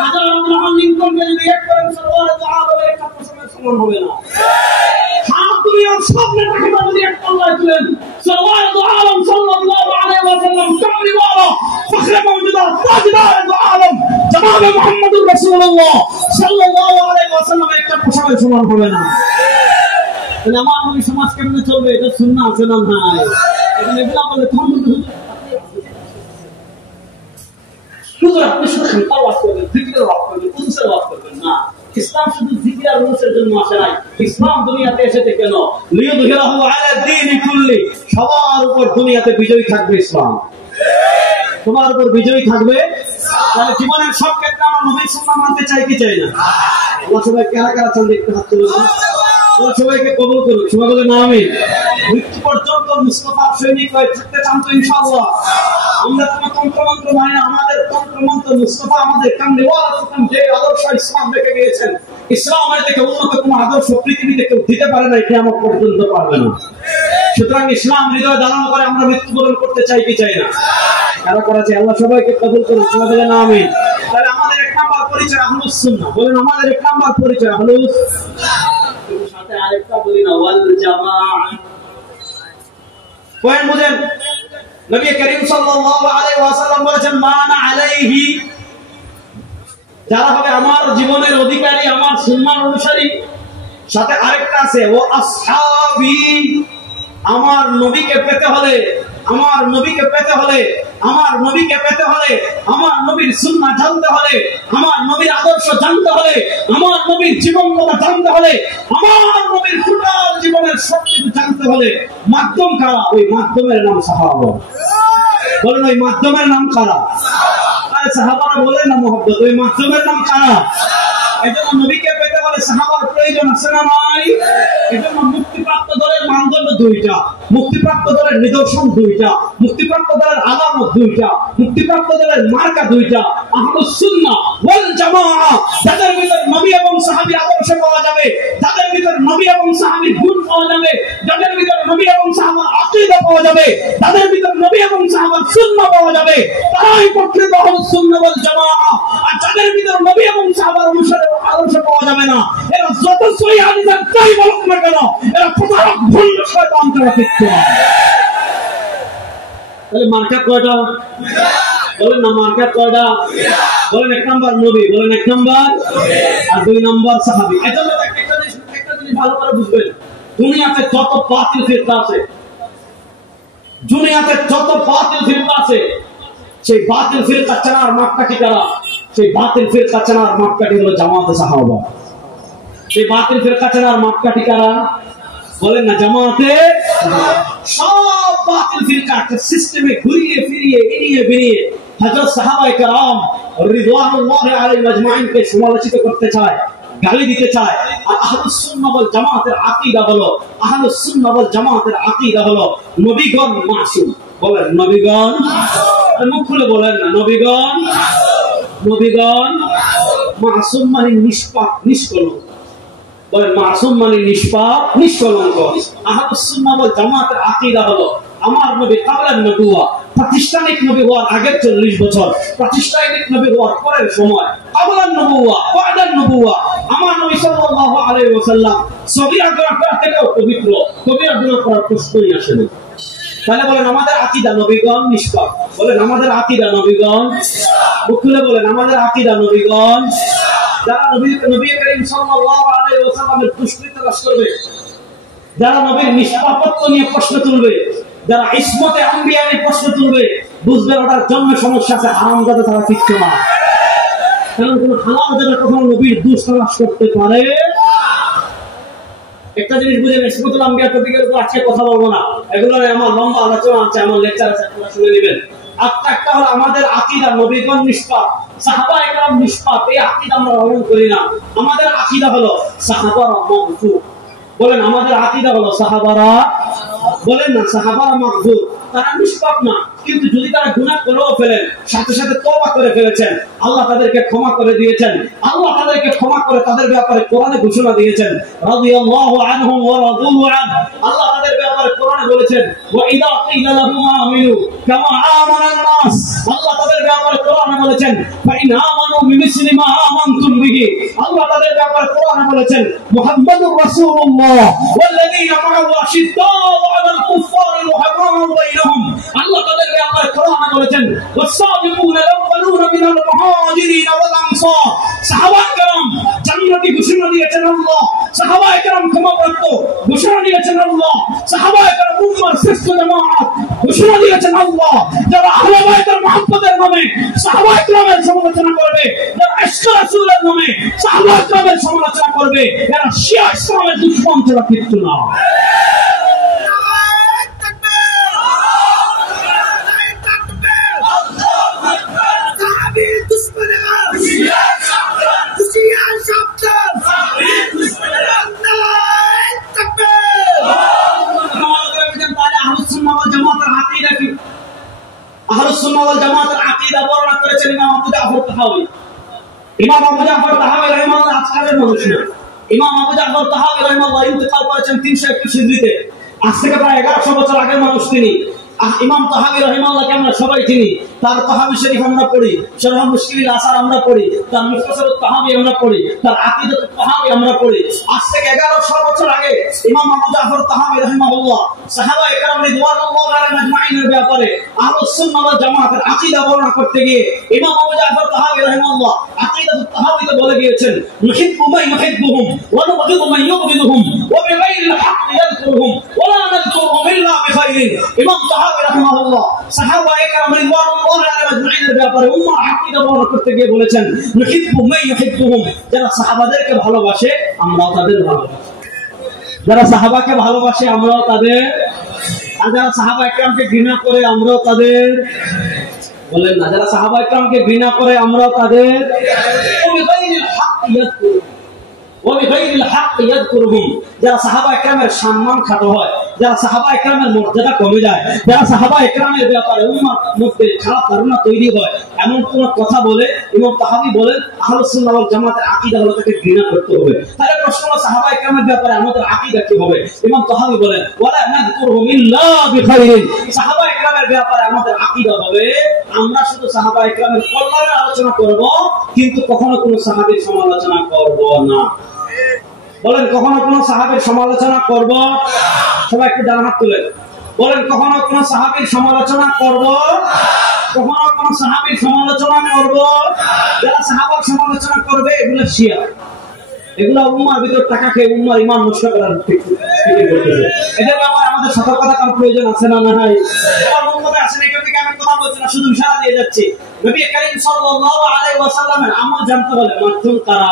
হাজার আব্রাহাম লিঙ্কনকে যদি এক করেন সরওয়ারুল আলম একটা প্রশ্নের সমান হবে না। সারা দুনিয়ার সব নেতাকে যদি এক পাল্লায় তুলেন, সরওয়ারুল আলম সাল্লাল্লাহু আলাইহি ওয়াসাল্লাম কামলিওয়ালা ফখরে মওজুদা তাজদারুল আলম জনাব মুহাম্মদুর রাসূলুল্লাহ সাল্লাল্লাহু আলাইহি ওয়াসাল্লাম একটা প্রশ্নের সমান হবে না। তাহলে আমার নবী সমাজ কেমনে চলবে? এটা সুন্নাহ আছে না নাই? এখন এগুলা বলে তখন শুধু আপনি শুধু খানকার ওয়াজ করবেন, জিকিরের ওয়াজ করবেন, উনসের ওয়াজ করবেন না। ইসলাম শুধু জিকির আর উনসের জন্য আসে নাই। ইসলাম দুনিয়াতে এসেছে কেন? লিইয়ুযহিরাহু আলা দ্বীনি কুল্লি, সবার উপর দুনিয়াতে বিজয়ী থাকবে ইসলাম, সবার উপর বিজয়ী থাকবে। তাহলে জীবনের সব ক্ষেত্রে আমরা নবীর সুন্নাহ মানতে চাই কি চাই না? আল্লাহ সবাই কারা কারা চান দেখতে হাত তুলে দিন। আল্লাহ সবাইকে কবুল করুন, সবাই বলে না আমিন। মৃত্যু পর্যন্ত মুস্তাফার সৈনিক হয়ে থাকতে চান তো ইনশাআল্লাহ? আমরা কোনো তন্ত্রমন্ত্র মানি না, আমাদের তন্ত্রমন্ত্র মুস্তাফা আমাদের কামলিওয়ালা সুতরাং যে আদর্শ ইসলাম রেখে গিয়েছেন, ইসলামের থেকে উন্নত কোনো আদর্শ পৃথিবীতে কেউ দিতে পারে না, কিয়ামত পর্যন্ত পারবে না। সুতরাং ইসলাম হৃদয় ধারণ করে আমরা মৃত্যুবরণ করতে চাই কি চাই না? কারা করা চাই? আল্লাহ সবাইকে কবুল করুন, সবাই বলে না আমিন। তাহলে আমাদের এক নাম্বার পরিচয় আহলুস সুন্নাহ। বলেন, আমাদের এক নাম্বার পরিচয় আহলুস সুন্নাহ। সাথে আরেকটা বলি না, ওয়াল জামাআহ। পয়েন্ট বুঝেন? নবী করিম সাল্লাল্লাহু আলাইহি ওয়াসাল্লাম বলেছেন, মানা আলাইহি, যারা হবে আমার জীবনের অধিকারী, আমার সুন্নাহর অনুসারী। সাথে আরেকটা আছে, ও আসহাবি, আমার নবীকে পেতে হলে আমার নবীকে পেতে হলে, আমার নবীকে পেতে হলে, আমার নবীর সুন্নাহ জানতে হলে, আমার নবীর আদর্শ জানতে হলে, আমার নবীর জীবন কথা জানতে হলে, আমার নবীর টোটাল জীবনের সবকিছু জানতে হলে মাধ্যম কারা? ওই মাধ্যমের নাম সাহাবা। বলেন ওই মাধ্যমের নাম কারা? আরে সাহাবারা বলেন না মুহাব্বত, ওই মাধ্যমের নাম কারা? এজন্য নবীকে পেতে হলে সাহাবার প্রয়োজন আছে না নাই? এজন্য মুক্তিপ্রাপ্ত দলের মানদণ্ড দুইটা, মুক্তিপ্রাপ্ত দলের নিদর্শন দুইটা, মুক্তিপ্রাপ্ত দলের আলামত দুইটা, মুক্তিপ্রাপ্ত দলের মার্কা দুইটা। আহলুস সুন্নাহ ওয়াল জামাআহ, যাদের ভিতর নবী এবং সাহাবীর আদর্শ পাওয়া যাবে, যাদের ভিতর নবী এবং সাহাবীর গুণ পাওয়া যাবে, যাদের ভিতর নবী এবং সাহাবার আকীদা পাওয়া যাবে, যাদের ভিতর নবী এবং সাহাবার সুন্নাহ পাওয়া যাবে, তারাই প্রকৃত আহলুস সুন্নাহ ওয়াল জামাআহ। আর যাদের ভিতর নবী এবং সাহাবার অনুসারে আদর্শ পাওয়া যাবে না, এরা যত সহিহ হাদিসের যাই বলুক না কেন, এরা প্রতারক, ভণ্ড, শয়তান, তারা কিচ্ছু না। তাহলে মার্কা কয়টা? বলেন না, মার্কা কয়টা? বলেন এক নাম্বার নবী, বলেন এক নাম্বার, আর দুই নাম্বার সাহাবী। এজন্য একটা জিনিস ভালো করে বুঝবেন, দুনিয়াতে যত বাতিল ফিরকা আছে, দুনিয়াতে যত বাতিল ফিরকা আছে, সেই বাতিল ফিরকা চেনার মাপকাঠি কারা? সেই বাতিল ফিরকা চেনার মাপকাঠি হলো জামাতে সাহাবা। সেই বাতিল ফিরকা চেনার মাপকাঠি কারা? বলেন না, জামাতে। সব বাতিল ফিরকা একটা সিস্টেমে ঘুরিয়ে ফিরিয়ে এনিয়ে বেরিয়ে হযরত সাহাবায়ে কেরাম রিদওয়ানুল্লাহি আলাইহিম আজমাইনকে সমালোচিত করতে চায়, গালি দিতে চায়। আর আহলুস সুন্নাহ ওয়াল জামাতের আকীদা হলো, আহলুস সুন্নাহ ওয়াল জামাতের আকীদা হলো নবীগণ মাসুম। বলেন নবীগণ, মুখ খুলে বলেন না, নবীগণ, নবীগণ মাসুম মানে নিষ্পাপ, নিষ্কলঙ্ক। বলেন মাসুম মানে নিষ্পাপ, নিষ্কলঙ্ক। আহলুস সুন্নাহ ওয়াল জামাতের আকীদা হলো আমার নবী কাবলান নবুওয়া, প্রাতিষ্ঠানিক নবী হওয়ার আগের 40 বছর, প্রাতিষ্ঠানিক নবী হওয়ার পরের সময়, কাবলান নবুওয়া, বাদান নবুওয়া। আমার নবী সাল্লাল্লাহু আলাইহি ওয়াসাল্লাম সগীরা গুনাহ থেকেও পবিত্র, কবিরা গুনাহ করার প্রশ্নই আসে না। তাহলে বলেন আমাদের আকীদা নবীগণ নিষ্পাপ। বলেন আমাদের আকীদা নবীগণ, মুখ খুলে বলেন আমাদের আকীদা নবীগণ। যারা নবী করিম সাল্লাল্লাহু আলাইহি ওয়াসাল্লামের দুষ্কৃত কাজ করবে, যারা নবীর নিষ্পাপত্ব নিয়ে প্রশ্ন তুলবে, যারা ইসমতে আম্বিয়া নিয়ে প্রশ্ন তুলবে, বুঝবেন ওটার জন্ম সমস্যা আছে, হারামজাদা তারা কিচ্ছু না। কারণ কোন হালালজাদা কখনো নবীর দোষ তালাশ করতে পারে। একটা জিনিস বুঝেন, ইসমতুল আম্বিয়া টপিকের উপর আজকে কথা বলবো না, এগুলো আমার লম্বা আলোচনা আছে, আমার লেকচার আছে, আপনারা শুনে নেবেন। একটা হলো আমাদের আকীদা নবীগণ নিষ্পাপ, সাহাবায়ে কেরাম নিষ্পাপ, এই আকীদা আমরা গ্রহণ করি না। আমাদের আকীদা হলো সাহাবারা মাগফুর। বলেন আমাদের আকীদা হলো সাহাবারা, বলেন না সাহাবারা মাগফুর, তারা নিষ্পাপ না। কিন্তু যদি তারা গুনাহ করেও ফেলেন, সাথে সাথে তওবা করে ফেলেছেন, আল্লাহ তাদেরকে ক্ষমা করে দিয়েছেন। আল্লাহ তাদেরকে ক্ষমা করে তাদের ব্যাপারে কোরআনে ঘোষণা দিয়েছেন, রাদিয়াল্লাহু আনহুম ওয়া রাদু আন। আল্লাহ তাদের ব্যাপারে কোরআনে বলেছেন, ওয়া ইযা কিলা লাহুম আমিনু কামা আমানান নাস। আল্লাহ তাদের ব্যাপারে কোরআনে বলেছেন, ফাইন আমানু বিমিসলি মা আমানতুম বিহি। আল্লাহ তাদের ব্যাপারে কোরআনে বলেছেন, মুহাম্মাদুর রাসূলুল্লাহ ওয়াল্লাযীনা মা'আহু আশিদ্দাউ আলাল কুফফারি রুহামাউ বাইনাহুম। আল্লাহ তাদের ব্যাপারে কোরআনে বলেছেন, ওয়াস-সাবিকুনা আল-আউওয়ালুনা মিনাল মুহাজিরিন ওয়াল আনসার। সাহাবায়ে কেরাম জান্নাতি ঘোষণা দিয়েছেন আল্লাহ, সাহাবায়ে কেরাম ক্ষমাপ্রাপ্ত ঘোষণা দিয়েছেন আল্লাহ, সাহাবায়ে কেরাম উম্মার শ্রেষ্ঠ জামাত ঘোষণা দিয়েছেন আল্লাহ। যারা আহলে বাইতের মুহাব্বতের নামে সাহাবায়ে কেরামের সমালোচনা করবে, যারা ইশকে রাসূলের নামে সাহাবায়ে কেরামের সমালোচনা করবে, এরা শিয়া ইসলামের দুশমন ছাড়া কিচ্ছু না। আহলুস সুন্নাহ ওয়াল জামাতের আকীদা বর্ণনা করেছেন ইমাম আবু জাফর তাহাওয়ী। ইমাম আবু জাফর তাহাওয়ী রাহিমাহুল্লাহ আজকালের মানুষ না। ইমাম আবু জাফর তাহাওয়ী রাহিমাহুল্লাহ ইন্তেকাল করেছেন 321 হিজরিতে। আজ থেকে প্রায় 1100 বছর আগের মানুষ তিনি। ইমাম তাহাওয়ী রাহিমাহুল্লাহকে আমরা সবাই চিনি। তার তাহাওয়ী শরীফ আমরা পড়ি, শরহ মুশকিল আসার আমরা পড়ি, তার মুখতাসারুত তাহাওয়ী আমরা পড়ি, তার আকীদাতুত তাহাওয়ী আমরা পড়ি। আজ থেকে 1100 বছর আগে ইমাম আবু জাফর তাহাওয়ী রাহিমাহুল্লাহ সাহাবায়ে কেরাম রিদওয়ানুল্লাহি আলাইহিম আজমাইনের ব্যাপারে আহলুস সুন্নাহ ওয়াল জামাতের আকীদা বর্ণনা করতে গিয়ে ইমাম আবু জাফর তাহাওয়ী রাহিমাহুল্লাহ আকীদাতুত তাহাওয়ীতে বলে গিয়েছেন, নুহিব্বু মান ইউহিব্বুহুম ওয়া নুবগিদু মান ইউবগিদুহুম ওয়া বিগাইরিল হাক্কি ইয়াযকুরুহুম ওয়া লা নাযকুরুহুম ইল্লা বিখাইরিন। ইমাম তাহাওয়ী রাহিমাহুল্লাহ সাহাবায়ে কেরাম রিদওয়ানুল্লাহি আলাইহিম আজমাইনের ব্যাপারে উম্মাহ আকীদা বর্ণনা করতে গিয়ে বলেছেন, নুহিব্বু মান ইউহিব্বুহুম, যারা সাহাবাদেরকে ভালোবাসে আমরাও তাদের ভালোবাসি। যারা সাহাবাকে ভালোবাসে আমরাও তাদের, আর যারা সাহাবায়ে কেরামকে ঘৃণা করে আমরাও তাদের, বলেন না, যারা সাহাবায়ে কেরামকে ঘৃণা করে আমরাও তাদের, যারা সাহাবায়ে কেরামের সম্মান খাটো হয়, যারা সাহাবায়ে কেরামের মর্যাদা কমে যায়, যারা সাহাবায়ে কেরামের ব্যাপারে উম্মার মধ্যে খারাপ ধারণা তৈরি হয়, এমন কোন কথা বলে ইমাম তাহাবী বলেন আহলুস সুন্নাহ ওয়াল জামাতের আকীদা হলো তাকে ঘৃণা করতে হবে। তাহলে প্রশ্ন হলো সাহাবায়ে কেরামের ব্যাপারে আমাদের আকীদা কি হবে? ইমাম তাহাবী বলেন ওয়ালা নাযকুরুহুম ইল্লা বিখাইরিন, সাহাবায়ে কেরামের ব্যাপারে আমাদের আকীদা হবে আমরা শুধু সাহাবায়ে কেরামের কল্যাণের আলোচনা করব, কিন্তু কখনো কোনো সাহাবীর সমালোচনা করব না। বলেন কখনো কোন সাহাবীর সমালোচনা করব? সবাই একটু ডান হাত তুলেন। বলেন কখনো কোন সাহাবীর সমালোচনা করব? কখনো কোন সাহাবীর সমালোচনা করব? যারা সাহাবার সমালোচনা করবে এগুলো শিয়া, এগুলো উম্মার ভিতর টাকা খেয়ে উম্মার ঈমান নষ্ট করার ফিকির করতেছে। এদের ব্যাপারে আমাদের সতর্কতা করার প্রয়োজন আছে না নাই? আমার মনে আছে এখান থেকে আমি কথা বলছি না, শুধু ইশারা দিয়ে যাচ্ছি। নবী করিম সাল্লাল্লাহু আলাইহি ওয়াসাল্লামের আমল জানতে হলে মাধ্যম কারা?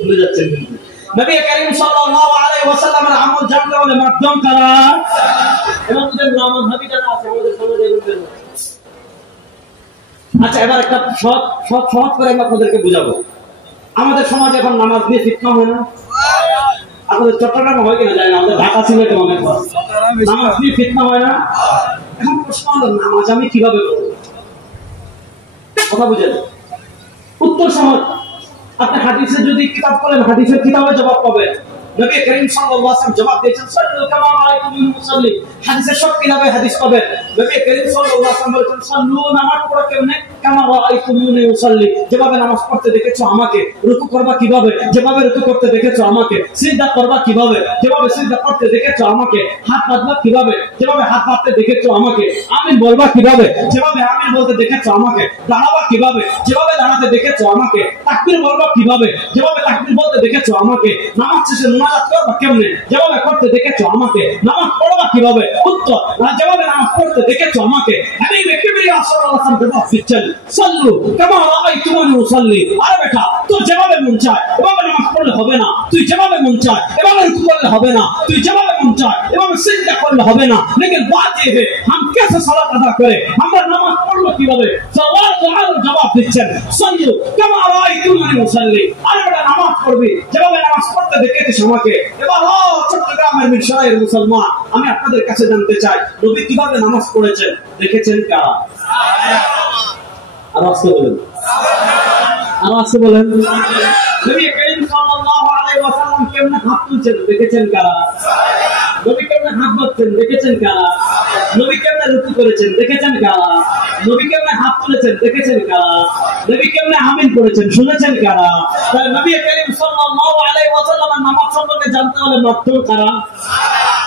ভুলে যাচ্ছেন কিন্তু নবী করিম সাল্লাল্লাহু আলাইহি ওয়াসাল্লামের আমল জানতে হলে মাধ্যম কারা? এবং ওদের নামাজ হাবি যারা আছে আমাদের সমাজে বলবেন। আচ্ছা, এবার একটা সহজ করে আমি আপনাদেরকে বুঝাবো। আমাদের সমাজে এখন নামাজ নিয়ে ফিতনা হয় না? আপনাদের চট্টগ্রামে হয় কিনা জানি না, আমাদের ঢাকা সিলেটে অনেক হয়। নামাজ নিয়ে ফিতনা হয় না? এখন প্রশ্ন হলো নামাজ আমি কিভাবে করবো? কথা বুঝেন? উত্তর সহজ। আপনি হাদিসে যদি কিতাব পড়েন হাদিসের কিতাবে জবাব পাবেন। নবী করিম সাল্লাল্লাহু আলাইহি ওয়াসাল্লাম জবাব দিয়েছেন সাল্লু কামা রাআইতুমুনি মুসাল্লি, হাদিসের সব কিতাবে হাদিস পাবেন। নবী করিম সাল্লাল্লাহু আলাইহি ওয়াসাল্লাম বলেছেন সাল্লু, নামাজ পড়ো কেমনে? কামা রাআইতুমুনি মুসাল্লি, যেভাবে নামাজ পড়তে দেখেছো আমাকে। রুকু করবা কিভাবে? যেভাবে রুকু করতে দেখেছো আমাকে। সিজদা করবা কিভাবে? যেভাবে সিজদা করতে দেখেছো আমাকে। হাত বাঁধবা কিভাবে? যেভাবে হাত বাঁধতে দেখেছো আমাকে। আমিন বলবা কিভাবে? যেভাবে আমিন বলতে দেখেছো আমাকে। দাঁড়াবা কিভাবে? যেভাবে দাঁড়াতে দেখেছো আমাকে। তাকবীর বলবা কিভাবে? যেভাবে তাকবীর বলতে দেখেছো আমাকে। নামাজ শেষে মুনাজাত করবা কেমনে? যেভাবে করতে দেখেছো আমাকে। নামাজ পড়বা কিভাবে? উত্তর, যেভাবে নামাজ পড়তে দেখেছো আমাকে। আমি কিবরিয়া সাল্লাল্লাহু আলাইহি ওয়াসাল্লাম জবাব দিচ্ছেন সাল্লু কামা রাআইতুমুনি মুসাল্লি। আরে বেটা, তোর যেভাবে মন চায় এভাবে নামাজ পড়লে হবে না। তুই যেভাবে মন চায় এভাবে রুকু করলে হবে না। তুই যেভাবে মন চায় এভাবে সিজদা করলে হবে না। লেকিন বাত ये है हम कैसे সালাত আদা করে, আমরা নামাজ পড়ব কিভাবে? সওয়াল দুআর জবাব দিচ্ছেন সাল্লু কামা রাআইতুমুনি মুসাল্লি। আরে বেটা, নামাজ পড়বি যেভাবে নামাজ পড়তে দেখেছিস আমাকে। এবার চট্টগ্রামের মিরসরাইয়ের মুসলমান, আমি আপনাদের কাছে জানতে চাই নবী কিভাবে নামাজ পড়েছেন দেখেছেন কারা? আর আজকে বলেন, আর আজকে বলেন। নবী করিম সাল্লাল্লাহু আলাইহি ওয়াসাল্লাম কেমনে হাত তুলছেন দেখেছেন কারা? নবী কেমনে হাত বাঁধছেন দেখেছেন কারা? নবী কেমনে রুকু করেছেন দেখেছেন কারা? নবী কেমনে হাত তুলেছেন দেখেছেন কারা? নবী কেমনে আমিন করেছেন শুনেছেন কারা? তাই নবী করিম সাল্লাল্লাহু আলাইহি ওয়াসাল্লামের নামাজ সম্পর্কে জানতে হলে মাত্র কারা?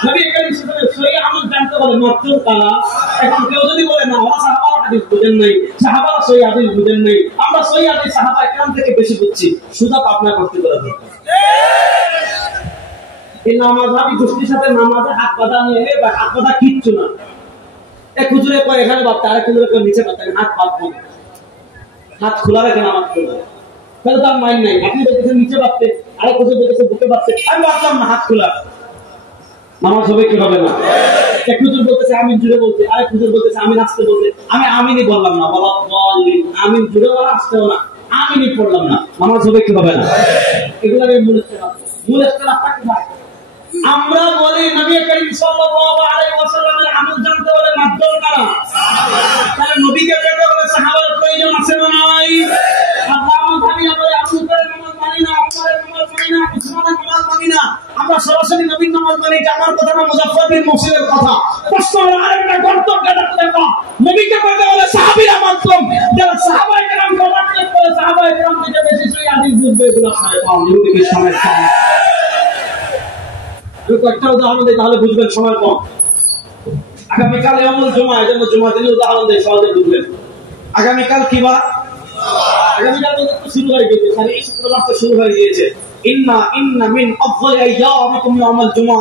নবী করিম সাল্লাল্লাহু আলাইহি ওয়াসাল্লামের সহিহ আমল জানতে হলে মাত্র কারা? এখন কেউ যদি বলে না ওরা সাহাবা হাদিস বুঝেন নাই, সাহাবারা সহিহ হাদিস বুঝেন নাই, আমরা সহিহ হাদিস সাহাবা একরাম থেকে বেশি বুঝছি, সুজা পাবনা করতে পারা দরকার। এই নামাজ আমি গোষ্ঠীর সাথে নামাজে হাত বাঁধা নিয়ে বা হাত বাঁধা কিচ্ছু না। এক হুজুরে কয় এখানে বাঁধতে, আরেক হুজুরে কয় নিচে বাঁধতে, হাত বাঁধবো না, হাত খোলা রেখে নামাজ পড়বো। তাহলে তার মাইন্ড নাই। আপনি বলতেছেন নিচে বাঁধতে, আরেক হুজুর বলতেছে বুকে বাঁধতে, আমি বাঁধলাম না, হাত খোলা। নামাজ হবে কি হবে না? এক হুজুর বলতেছে আমিন জুড়ে বলতে, আরেক হুজুর বলতেছে আমি নাচতে বলতে, আমি আমিনই বললাম না, বলা বলিন আমিন জুড়ে বলা আসতেও না, আমিনই পড়লাম না, নামাজ হবে কি হবে না? এগুলো মূল ইখতিলাফ। মূল ইখতিলাফটা কি ভাই? আমরা বলি নবী করিম সাল্লাল্লাহু আলাইহি ওয়াসাল্লামের আমল জানতে হলে মাধ্যম কারা? তাহলে নবীকে পেতে হলে সাহাবার প্রয়োজন আছে না নাই? আল্লাহ মানি না বলে আবু বকরের নামাজ মানি না, ওমরের নামাজ মানি না, উসমানের নামাজ মানি না, আমরা সরাসরি নবীর নামাজ মানি। আমার কথা না, মুজাফফর বিন মুহসিনের কথা। প্রশ্ন হলো আরেকটা গর্তব্য দেখো, নবীকে পেতে হলে সাহাবীরা মাধ্যম। যারা সাহাবায়ে কেরাম কমান্ডেড করে সাহাবায়ে কেরাম থেকে বেশি সহিহ হাদিস বুঝবে, এগুলো শয়তান, ইহুদি খ্রিস্টানের কাজ। একটা উদাহরণ দিই তাহলে বুঝবেন সময় কম। আগামীকাল ইয়ামুল জুমা, এজন্য জুমা দিনের উদাহরণ দেই সহজে বুঝবেন। আগামীকাল কি বার? আগামীকাল তো শুরু হয়ে গেছে, মানে এই শুক্রবার তো শুরু হয়ে গিয়েছে। ইন্না মিন আফযালি আইয়ামিকুম ইয়াউমুল জুমা,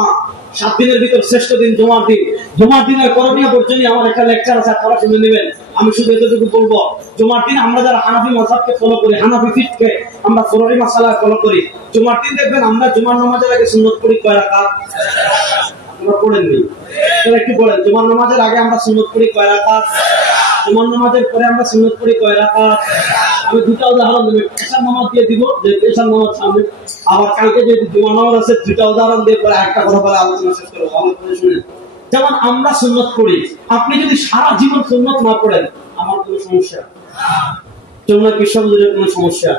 7 দিনের ভিতর শ্রেষ্ঠ দিন জুমার দিন। জুমার দিনের করণীয় পর্যন্ত আমার একটা লেকচার আছে, আপনারা শুনে নেবেন। আমি শুধু এতটুকু বলবো, জুমার দিন আমরা যারা হানাফি মাযহাবকে ফলো করি, হানাফি ফিকহকে আমরা ফুরুই মাসালা ফলো করি, জুমার দিন দেখবেন আমরা জুমার নামাজের আগে সুন্নত পড়ি কয় রাকাত? আমরা পড়েননি, তাহলে একটু বলেন, জুমার নামাজের আগে আমরা সুন্নত পড়ি কয় রাকাত? জুমার নামাজের পরে আমরা সুন্নত পড়ি কয় রাকাত? আমি দুটো উদাহরণ দেব, পেশার নামাজ দিয়ে দিব, যে পেশার নামাজ সামনে, আবার কালকে যে জুমার নামাজ আছে দুটো উদাহরণ দিয়ে পরে একটা কথা বলে আলোচনা শেষ করবো। আমার কথা শুনেন, যেমন আমরা সুন্নত পড়ি, আপনি যদি সারা জীবন সুন্নত না পড়েন আমার কোনো সমস্যা, যমুনা বিশ্ববিদ্যালয়ের কোনো সমস্যা?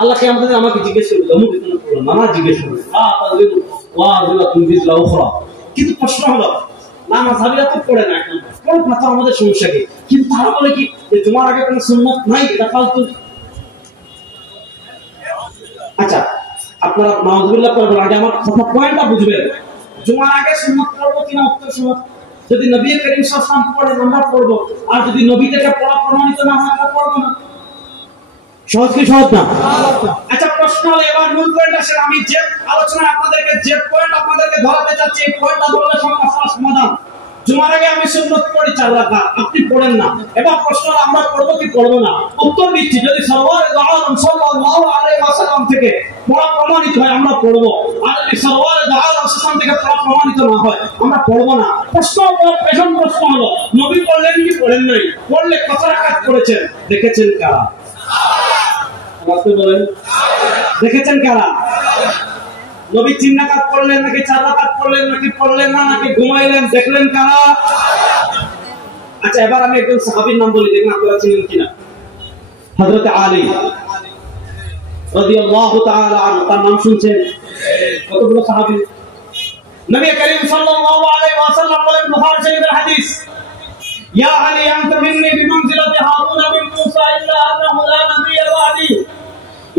আল্লাহকে আমাদের আমাকে জিজ্ঞেস করবে, অমুক কোনো প্রবলেম, আমার জিজ্ঞেস করবে, কিন্তু প্রশ্ন হলো না, মাযহাবিরা তো পড়ে না, এখন পড়ুক না, তো আমাদের সমস্যা কি? কিন্তু তারা বলে কি তোমার আগে কোনো সুন্নত নাই, এটা ফালতু। আচ্ছা, আপনারা নাউযুবিল্লাহ করবেন, আগে আমার কথা পয়েন্টটা বুঝবেন। জুমার আগে সুন্নত পড়বো কিনা? উত্তর সুন্নত। যদি নবী করিম সাল্লাল্লাহু আলাইহি ওয়াসাল্লাম পড়েন আমরা পড়বো, আর যদি নবী থেকে পড়া প্রমাণিত না হয় আমরা পড়বো না। সহজ কি সহজ না? আচ্ছা, প্রশ্ন হলো এবার মূল পয়েন্ট আসে। আমি যে আলোচনা আপনাদেরকে, যে পয়েন্ট আপনাদেরকে ধরাতে চাচ্ছি, এই পয়েন্টটা ধরলে সমস্যার সমাধান। জুমার আগে আমি সুন্নত পড়ি 4 রাকাত, আপনি পড়েন না, এবার প্রশ্ন হলো আমরা পড়বো কি পড়বো না? উত্তর দিচ্ছি, যদি সরওয়ারে আলম সাল্লাল্লাহু আলাইহি ওয়াসাল্লাম থেকে পড়া প্রমাণিত হয় আমরা পড়বো, আর যদি সরওয়ারে আলম সাল্লাল্লাহু থেকে পড়া প্রমাণিত না হয় আমরা পড়বো না। প্রশ্ন হলো নবী পড়লেন কি পড়েন নাই? পড়লে কত রাকাত পড়েছেন? দেখেছেন কারা? বলেন, দেখেছেন কারা? নবী 3 রাকাত পড়লেন নাকি 4 রাকাত পড়লেন নাকি পড়লেন না নাকি ঘুমাইলেন? দেখলেন কারা? আচ্ছা, এবার আমি একজন সাহাবীর নাম বলি, দেখুন আপনারা চিনেন কিনা। হযরত আলী রাদিয়াল্লাহু তাআলা আনহু, তার নাম শুনছেন? কতগুলো সাহাবী। নবী করিম সাল্লাল্লাহু আলাইহি ওয়াসাল্লাম বলেন, বুখারী শরীফের হাদিস, ইয়া আলী আনতা মিন্নি বিমানজিলাতি হারুন মিন মূসা ইল্লা আন্নাহু লা নাবিয়্যা বা'দি।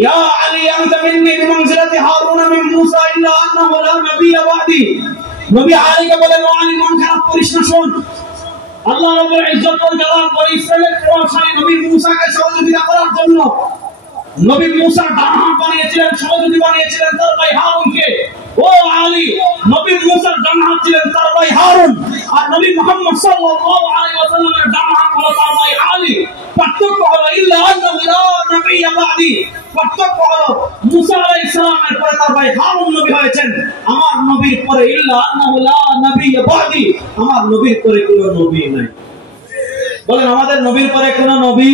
ইয়া আলী আনতা মিন্নি বিমানজিলাতি হারুন মিন মূসা ইল্লা আন্নাহু লা নাবিয়্যা বা'দি। নবী আলীকে বলেন, ও আলী, মন খারাপ করিস না, শোন, আল্লাহ রাব্বুল ইজ্জত ওয়াল জালাল বলে ইসরাইলের প্রভাবশালী নবী মূসাকে সহযোগিতা করার জন্য নবী মূসা ডান হাত বানিয়েছিলেন, সহযোগী বানিয়েছিলেন তার ভাই হারুনকে। ও আলী, নবী মূসার ডান হাত ছিলেন তার ভাই হারুন, আর নবী মুহাম্মদ সাল্লাল্লাহু আলাইহি ওয়াসাল্লামের ডান হাত হলো তার ভাই আলী। পার্থক্য হলো ইল্লা আন্নাহু লা নাবিয়্যা বা'দি, পার্থক্য হলো মূসা আলাইহিস সালামের পরে তার ভাই হারুন নবী হয়েছেন, আমার নবীর পরে ইল্লা আন্নাহু লা নাবিয়্যা বা'দি, আমার নবীর পরে কোনো নবী নাই। বলেন, আমাদের নবীর পরে কোন নবী?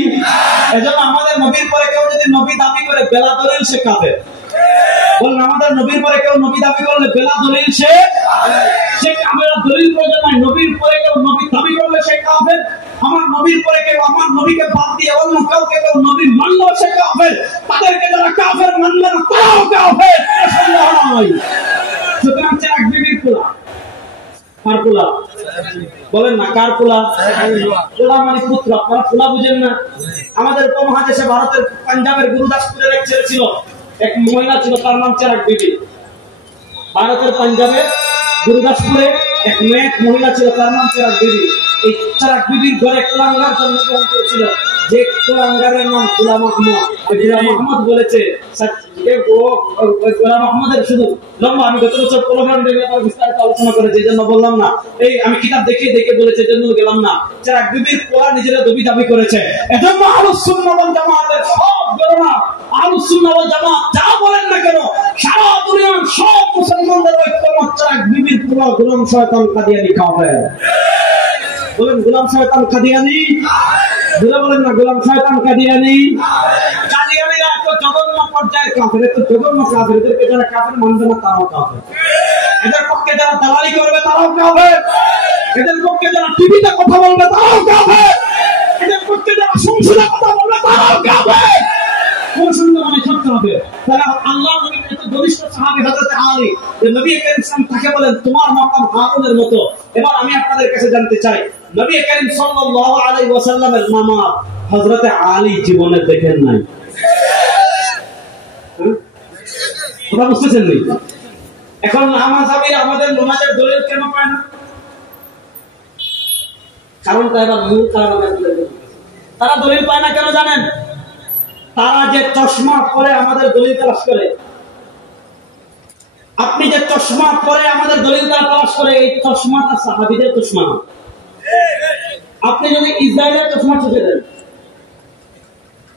এজন্য আমাদের নবীর পরে কেউ যদি নবী দাবি করে বেলা দলিল সে কাফের। বলেন, আমাদের নবীর পরে কেউ নবী দাবি করলে বেলা দলিল সে কাফের। দলিল প্রয়োজন নাই, নবীর পরে কেউ নবী দাবি করলে সে কাফের। আমার নবীর পরে কেউ আমার নবীকে বাদ দিয়ে অন্য কাউকে কেউ নবী মানলো সে কাফের। তাদেরকে যারা কাফের মানবে না তারাও কাফের, সন্দেহ নাই। সুতরাং এক বিবির পোলা, কার পোলা? বলেন না, কার পোলা? পোলা মানে পুত্র, আপনারা পোলা বুঝেন না? আমাদের উপমহাদেশে ভারতের পাঞ্জাবের গুরুদাসপুরের এক ছেলে ছিল, এক মহিলা ছিল, তার নাম চেরাক বিবি। ভারতের পাঞ্জাবের গুরুদাসপুরে এক মহিলা ছিল, তার নাম চেরাক বিবি। এই চেরাক বিবির ঘরে কুলাঙ্গার জন্মগ্রহণ করেছিল, যে কুলাঙ্গারের নাম গোলাম আহমদ। গোলাম আহমদ বলেছে, গোলাম আহমদের শুধু লম্বা, আমি গত বছর প্রোগ্রাম বিস্তারিত আলোচনা করেছি, এই জন্য বললাম না। এই আমি কিতাব দেখে বলেছে, এই জন্য গেলাম না। চেরাক বিবির পোলা নিজেরা দাবি করেছে। এজন্য আহলুস সুন্নাহ ওয়াল জামাতের সব গণনা, আহলুস সুন্নাহ ওয়াল জামাত যা বলেন না কেন, সারা দুনিয়ার সব মুসলমানদের ঐক্যমত, চেরাক বিবির পোলা গোলাম শয়তান কাদিয়ানী কাফের। বলেন, গোলাম শয়তান কাদিয়ানী। বলেন না, গোলাম শয়তান কাদিয়ানী। কাদিয়ানীরা এত জঘন্য পর্যায়ের কাফের, এত জঘন্য কাফের, এদেরকে যারা কাফের মানবে না তারাও কাফের। এদের পক্ষে যারা দালালি করবে তারাও কাফের। এদের পক্ষে যারা টিভিতে কথা বলবে তারাও কাফের। এদের পক্ষে যারা সংসদে কথা বলবে তারাও কাফের। কোন সুন্দর মানে সত্য হবে। তারা আল্লাহ নবীর এত ঘনিষ্ঠ সাহাবী হযরত আলী, যে নবী করিম সাল্লাল্লাহু তাকে বলেন তোমার মাকাম হারুনের মতো। এবার আমি আপনাদের কাছে জানতে চাই, নবী করিম সাল্লাল্লাহু আলাইহি ওয়াসাল্লামের মামা হযরত আলী জীবনে দেখেন নাই? কথা বুঝতেছেন না? এখন আমাদের নামাজের দলিল কেন পায় না? কারণটা এবার মূল কারণ তারা দলিল পায় না কেন জানেন? তারা যে চশমা পরে আমাদের দলিল তালাশ করে। আপনি যে চশমা পরে আমাদের দলিলটা তালাশ করে, এই চশমাটা সাহাবীদের চশমা না। আপনি যদি ইসরায়েলের চশমা চুকে দেন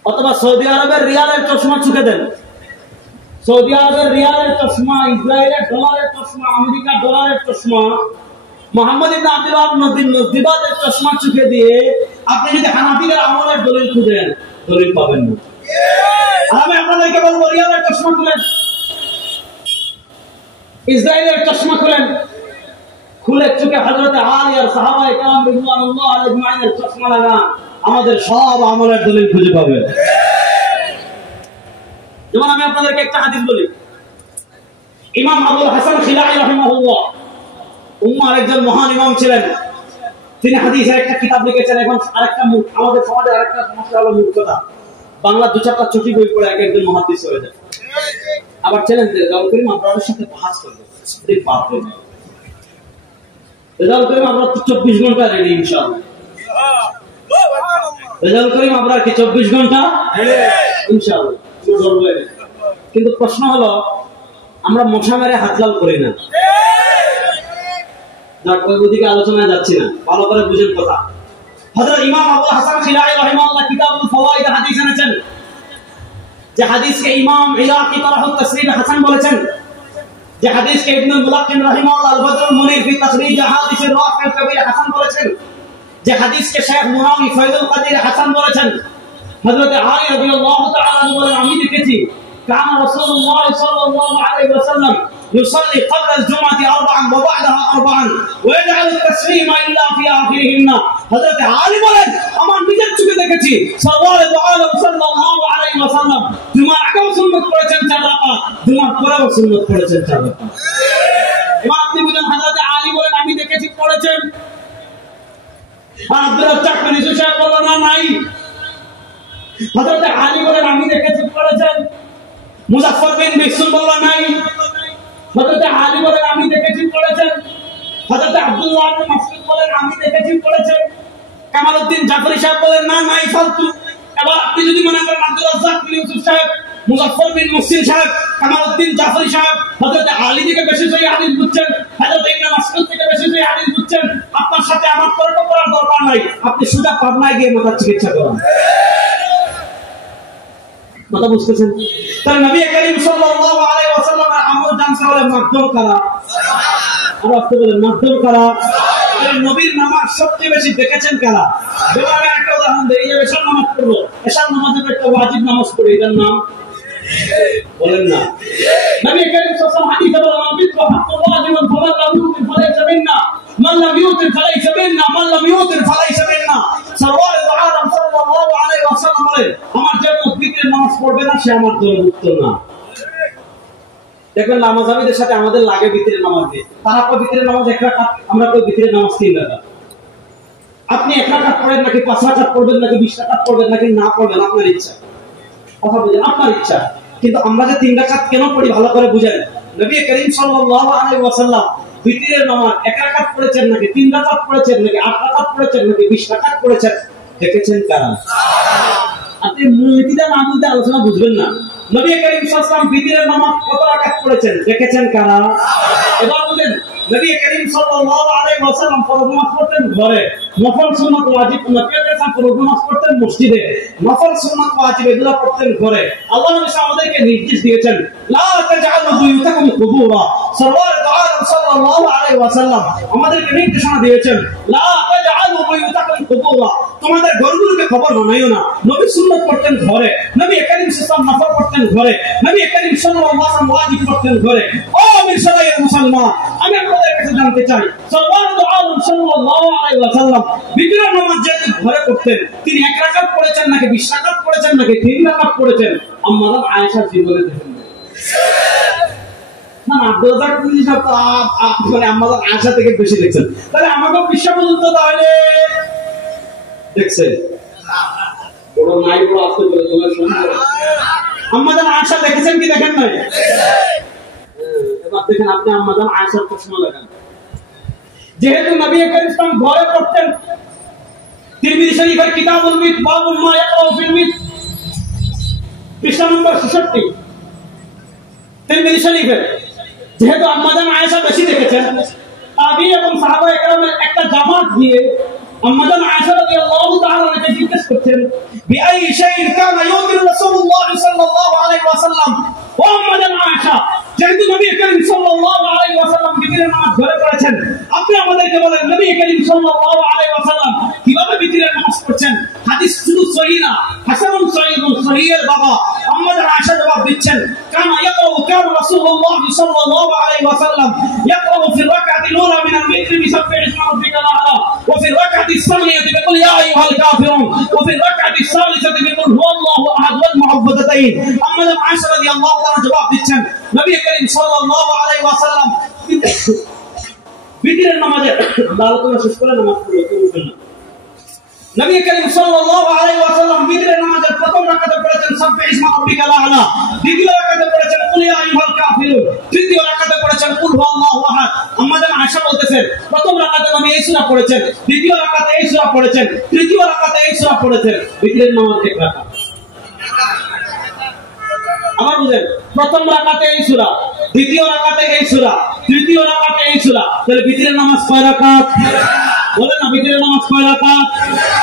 অথবা সৌদি আরবের রিয়ালের চশমা চুকে দেন, সৌদি আরবের রিয়ালের চশমা, ইসরায়েলের ডলারের চশমা, আমেরিকার ডলারের চশমা, মোহাম্মদ ইবনে আব্দুল ওয়াহাব নজদিবাদের চশমা চুকে দিয়ে আপনি যদি হানাফিদের আমলের দলিল খুঁজেন, দলিল পাবেন না। আর আমি আপনাদেরকে বলবো, রিয়ালের চশমা খুলেন, ইসরায়েলের চশমা খুলেন, খুলে চোখে হযরত আলী আর সাহাবায়ে কেরাম রাদিয়াল্লাহু আলাইহিমের চশমা লাগান, আমাদের সব আমলের দলিল খুঁজে পাবেন। যেমন আমি আপনাদেরকে একটা হাদিস বলি, ইমাম আবুল হাসান খিলাই রাহিমাহুল্লাহ উম্মার একজন মহান ইমাম ছিলেন। তিনি হাদিসের একটা কিতাব লিখেছেন। এখন আরেকটা আমাদের সমাজের আরেকটা সমস্যা হলো মূর্খতা। বাংলা দু চারটা চটি বই পড়ে একজন মুহাদ্দিস হয়ে যায়। আবার চ্যালেঞ্জ দিয়ে রেজাউল করিম আপনাদের সাথে বাহাস করবে, এই পাপ হবে। রেজাউল করিম আমরা 24 ঘন্টা রেডি ইনশাআল্লাহ। রেজাউল করিম আমরা কি 24 ঘন্টা ইনশাআল্লাহ। কিন্তু প্রশ্ন হলো, আমরা মশা মেরে হাত লাল করি না। ওদিকে আলোচনায় যাচ্ছি না, ভালো করে বুঝেন কথা। হযরত ইমাম আবুল হাসান খিলাই রাহিমাহুল্লাহ কিতাবুল ফাওয়াইদ হাদিস এনেছেন, যে হাদিসকে ইমাম ইলাহি তারাহুত তাসরিহ হাসান বলেছেন, যে হাদিসকে ইবনুল মুলাক্কিন রাহিমাহুল্লাহ আল-বদরুল মুনির ফি তাখরিজ হাদিসের রাফিল কবির হাসান বলেছেন, যে হাদিসকে শেখ মুনাওয়ি ফয়জুল কাদির হাসান বলেছেন। হযরত আলী রাদিয়াল্লাহু তাআলা আনহু বলেন, আমি দেখেছি কান রাসূলুল্লাহ সাল্লাল্লাহু আলাইহি ওয়াসাল্লাম يصلي قبل الجمعة 4 وبعدها 4 ويجعل التسليم إلا في آخرهن। হযরত আলী বলেন, আমার নিজের চোখে দেখেছি সাল্লাল্লাহু আলাইহি ওয়াসাল্লাম জুমার আগেও সুন্নাত পড়েছেন 4 রাকাত, জুমার পরেও সুন্নাত পড়েছেন 4 রাকাত। এবার আপনি বুঝেন, হযরত আলী বলেন আমি দেখেছি পড়েছেন। আর আব্দুর রাজ্জাক বিন ইউসুফ সাহেব বলেন না নাই। হযরত আলী বলেন আমি দেখেছি পড়েছেন। মুজাফফর বিন বিসুম বলেন নাই। হযরত আলী বলেন আমি দেখেছি পড়েছেন। হযরত আব্দুল্লাহ ইবনে মাসউদ বলেন আমি দেখেছি পড়েছেন। কামালউদ্দিন জাফরি সাহেব বলেন না নাই ফালতু। এবার আপনি যদি মনে করেন আব্দুর রাজ্জাক বিন ইউসুফ সাহেব, মুজাফফর বিন মুহসিন সাহেব, কামালউদ্দিন জাফরি সাহেব হযরত আলী থেকে বেশি সহি হাদিস বুঝছেন, হযরত ইবনে মাসউদ থেকে বেশি সহি হাদিস বুঝছেন, আপনার সাথে আমার তর্ক করার দরকার নাই। আপনি সোজা পাবনায় গিয়ে মাথার চিকিৎসা করান। কথা বুঝতেছেন? তাই নবী করিম সাল্লাল্লাহু আলাইহি ওয়াসাল্লামের আমল জানতে হলে মাধ্যম কারা? আর আপনি বলেন মাধ্যম কারা? এই নবীর নামাজ সবচেয়ে বেশি দেখেছেন কারা? যেমন আমি একটা উদাহরণ দেই, এই এশার নামাজ পড়বো, এশার নামাজের একটা ওয়াজিব নামাজ পড়ি, এটার নাম বলেন না। নবী করিম সাল্লাল্লাহু আলাইহি ওয়াসাল্লাম হাদিসে বলেন, "আবিদু হাক্কুল ওয়াজিবুন ফামান লাম ইউতির ফালাইসা মিন্না, মান লাম ইউতির ফালাইসা মিন্না, মান লাম ইউতির ফালাইসা মিন্না।" সাল্লাল্লাহু আলাইহি ওয়াসাল্লাম বলেন, আমার যে ভিতরে নামাজ পড়বে না সে আমার দলভুক্ত না। দেখবেন নামাজীদের সাথে আমাদের লাগে ভিতরে নামাজ দিয়ে, তারা কয় ভিতরে নামাজ 1 রাকাত, আমরা কই ভিতরে নামাজ 3 রাকাত। আপনি 1 রাকাত পড়েন নাকি 5 রাকাত পড়বেন নাকি 20 রাকাত পড়বেন নাকি না পড়বেন আপনার ইচ্ছা। কথা বুঝেন, আপনার ইচ্ছা। কিন্তু আমরা যে 3 রাকাত কেন পড়ি ভালো করে বুঝেন। নবী করিম সাল্লাল্লাহু আলাইহি ওয়াসাল্লাম ভিতরের নামাজ 1 রাকাত পড়েছেন নাকি 3 রাকাত পড়েছেন নাকি 8 রাকাত পড়েছেন নাকি 20 রাকাত পড়েছেন, দেখেছেন কারা? আপনি মূলনীতিটা না বুঝতে আলোচনা বুঝবেন না। নবী করিম সাল্লাল্লাহু আলাইহি ওয়াসাল্লাম ভিতরের নামাজ কত রাকাত পড়েছেন, দেখেছেন কারা? এবার বলেন, নবী করিম সাল্লাল্লাহু আলাইহি ওয়াসাল্লাম ফরজ নামাজ পড়তেন ঘরে, নফল সুন্নাত ওয়াজিব নবী করিম ফরজ নামাজ পড়তেন মসজিদে, নফল সুন্নাত ওয়াজিব এগুলো পড়তেন ঘরে। আল্লাহ নবী আমাদেরকে নির্দেশ দিয়েছেন, লা তাজআলু বুয়ুতাকুম কুবুরা। সাল্লাল্লাহু আলাইহি ওয়াসাল্লাম আমাদেরকে নির্দেশনা দিয়েছেন, লা তাজআলু বুয়ুতাকুম কুবুরা, তোমাদের ঘরগুলোকে কবর বানাইও না। নবী সুন্নাত পড়তেন ঘরে, নবী করিম সাল্লাল্লাহু নফল পড়তেন ঘরে, নবী করিম সাল্লাল্লাহু আলাইহি ওয়াসাল্লাম ওয়াজিব পড়তেন ঘরে। ও মিসরাইয়ের মুসলমান, আমি আপনাদের কাছে জানতে চাই, সাল্লাল্লাহু আলাইহি ওয়াসাল্লাম ভিতরের নামাজ যে ঘরে পড়তেন, তিনি 1 রাকাত পড়েছেন নাকি 20 রাকাত পড়েছেন নাকি 3 রাকাত পড়েছেন? আম্মা আয়েশা জীবনে দেখেন না, আব্দুল রাজ্জাক পুলিশ মানে আম্মা আয়েশা থেকে বেশি দেখছেন। তাহলে আমাকে বিশ্ব পর্যন্ত তাহলে দেখছে বড় নাই বড় আসতে করে তোমার শুনতে আম্মা আয়েশা দেখেছেন কি দেখেন নাই? এবার দেখেন আপনি আম্মা আয়েশার প্রশ্ন লাগান। যেহেতু নবী করিম সাল্লাল্লাহু ঘরে পড়তেন, তিরমিজি শরীফের কিতাবুল মিত বাবুল মা ইয়াকরাউ ফিল মিত পৃষ্ঠা নম্বর 66 তিরমিজি শরীফের, যেহেতু আম্মাজান আয়েশা বেশি দেখেছেন, তাবি এবং সাহাবায়ে কেরামের একটা জামাত দিয়ে আম্মাজান আয়েশা রাদিয়াল্লাহু তাআলা আনহাকে জিজ্ঞেস করছেন, বিআই শাইইন কানা ইউতিরু রাসূলুল্লাহ সাল্লাল্লাহু আলাইহি ওয়াসাল্লাম। ও আম্মাজান আয়েশা, যেহেতু নবী করিম সাল্লাল্লাহু আলাইহি ওয়াসাল্লাম বিতিরের নামাজ ঘরে পড়েছেন, আপনি আমাদেরকে বলেন নবী করিম সাল্লাল্লাহু আলাইহি ওয়াসাল্লাম কিভাবে বিতিরের নামাজ পড়ছেন? হাদিস শুধু সহিহ না, হাসানুন সহিহ এবং সহিহের বাবা আম্মাজান আয়েশা জবাব দিচ্ছেন, কানা রাসূলুল্লাহ সাল্লাল্লাহু আলাইহি ওয়াসাল্লাম ইয়াকরাউ ফি রাকাতিল উলা মিন আল-মিত্র বিসাব্বিহি ইসমা রাব্বিকাল আ'লা ওয়া ফি রাকাতিস সানিয়াতি বিকুল ইয়া আইয়ুহাল কাফিরুন ওয়া ফি রাকাতিস সালিসাতি বিকুল হুয়াল্লাহু আহাদ ওয়াল মুআব্বাদাতাইন। আম্মাজান আয়েশা রাদিয়াল্লাহু তাআলা জবাব দিচ্ছেন, নবী করিম সাল্লাল্লাহু আলাইহি ওয়াসাল্লাম বিতিরের নামাজে আলোচনা শেষ করে নামাজ পড়লেন না। নবী করিম সাল্লাল্লাহু আলাইহি ওয়াসাল্লাম বিতিরের নামাজের প্রথম রাকাতে পড়েছেন সাব্বিহ ইসমা রাব্বিকাল আ'লা, দ্বিতীয় রাকাতে পড়েছেন কুল ইয়া আইয়ুহাল কাফিরুন, তৃতীয় রাকাতে পড়েছেন কুল হুয়াল্লাহু আহাদ। আম্মাজান আয়েশা বলতেছেন, প্রথম রাকাতে নবী এই সূরা পড়েছেন, দ্বিতীয় রাকাতে এই সূরা পড়েছেন, তৃতীয় রাকাতে এই সূরা পড়েছেন। বিতিরের নামাজ এক রাকাত। আবার বুঝেন, প্রথম রাকাতে এই সূরা, দ্বিতীয় রাকাতে এই সূরা, তৃতীয় রাকাতে এই সূরা। তাহলে বিতিরের নামাজ কয় রাকাত? বলেন না, বিতিরের নামাজ কয় রাকাত?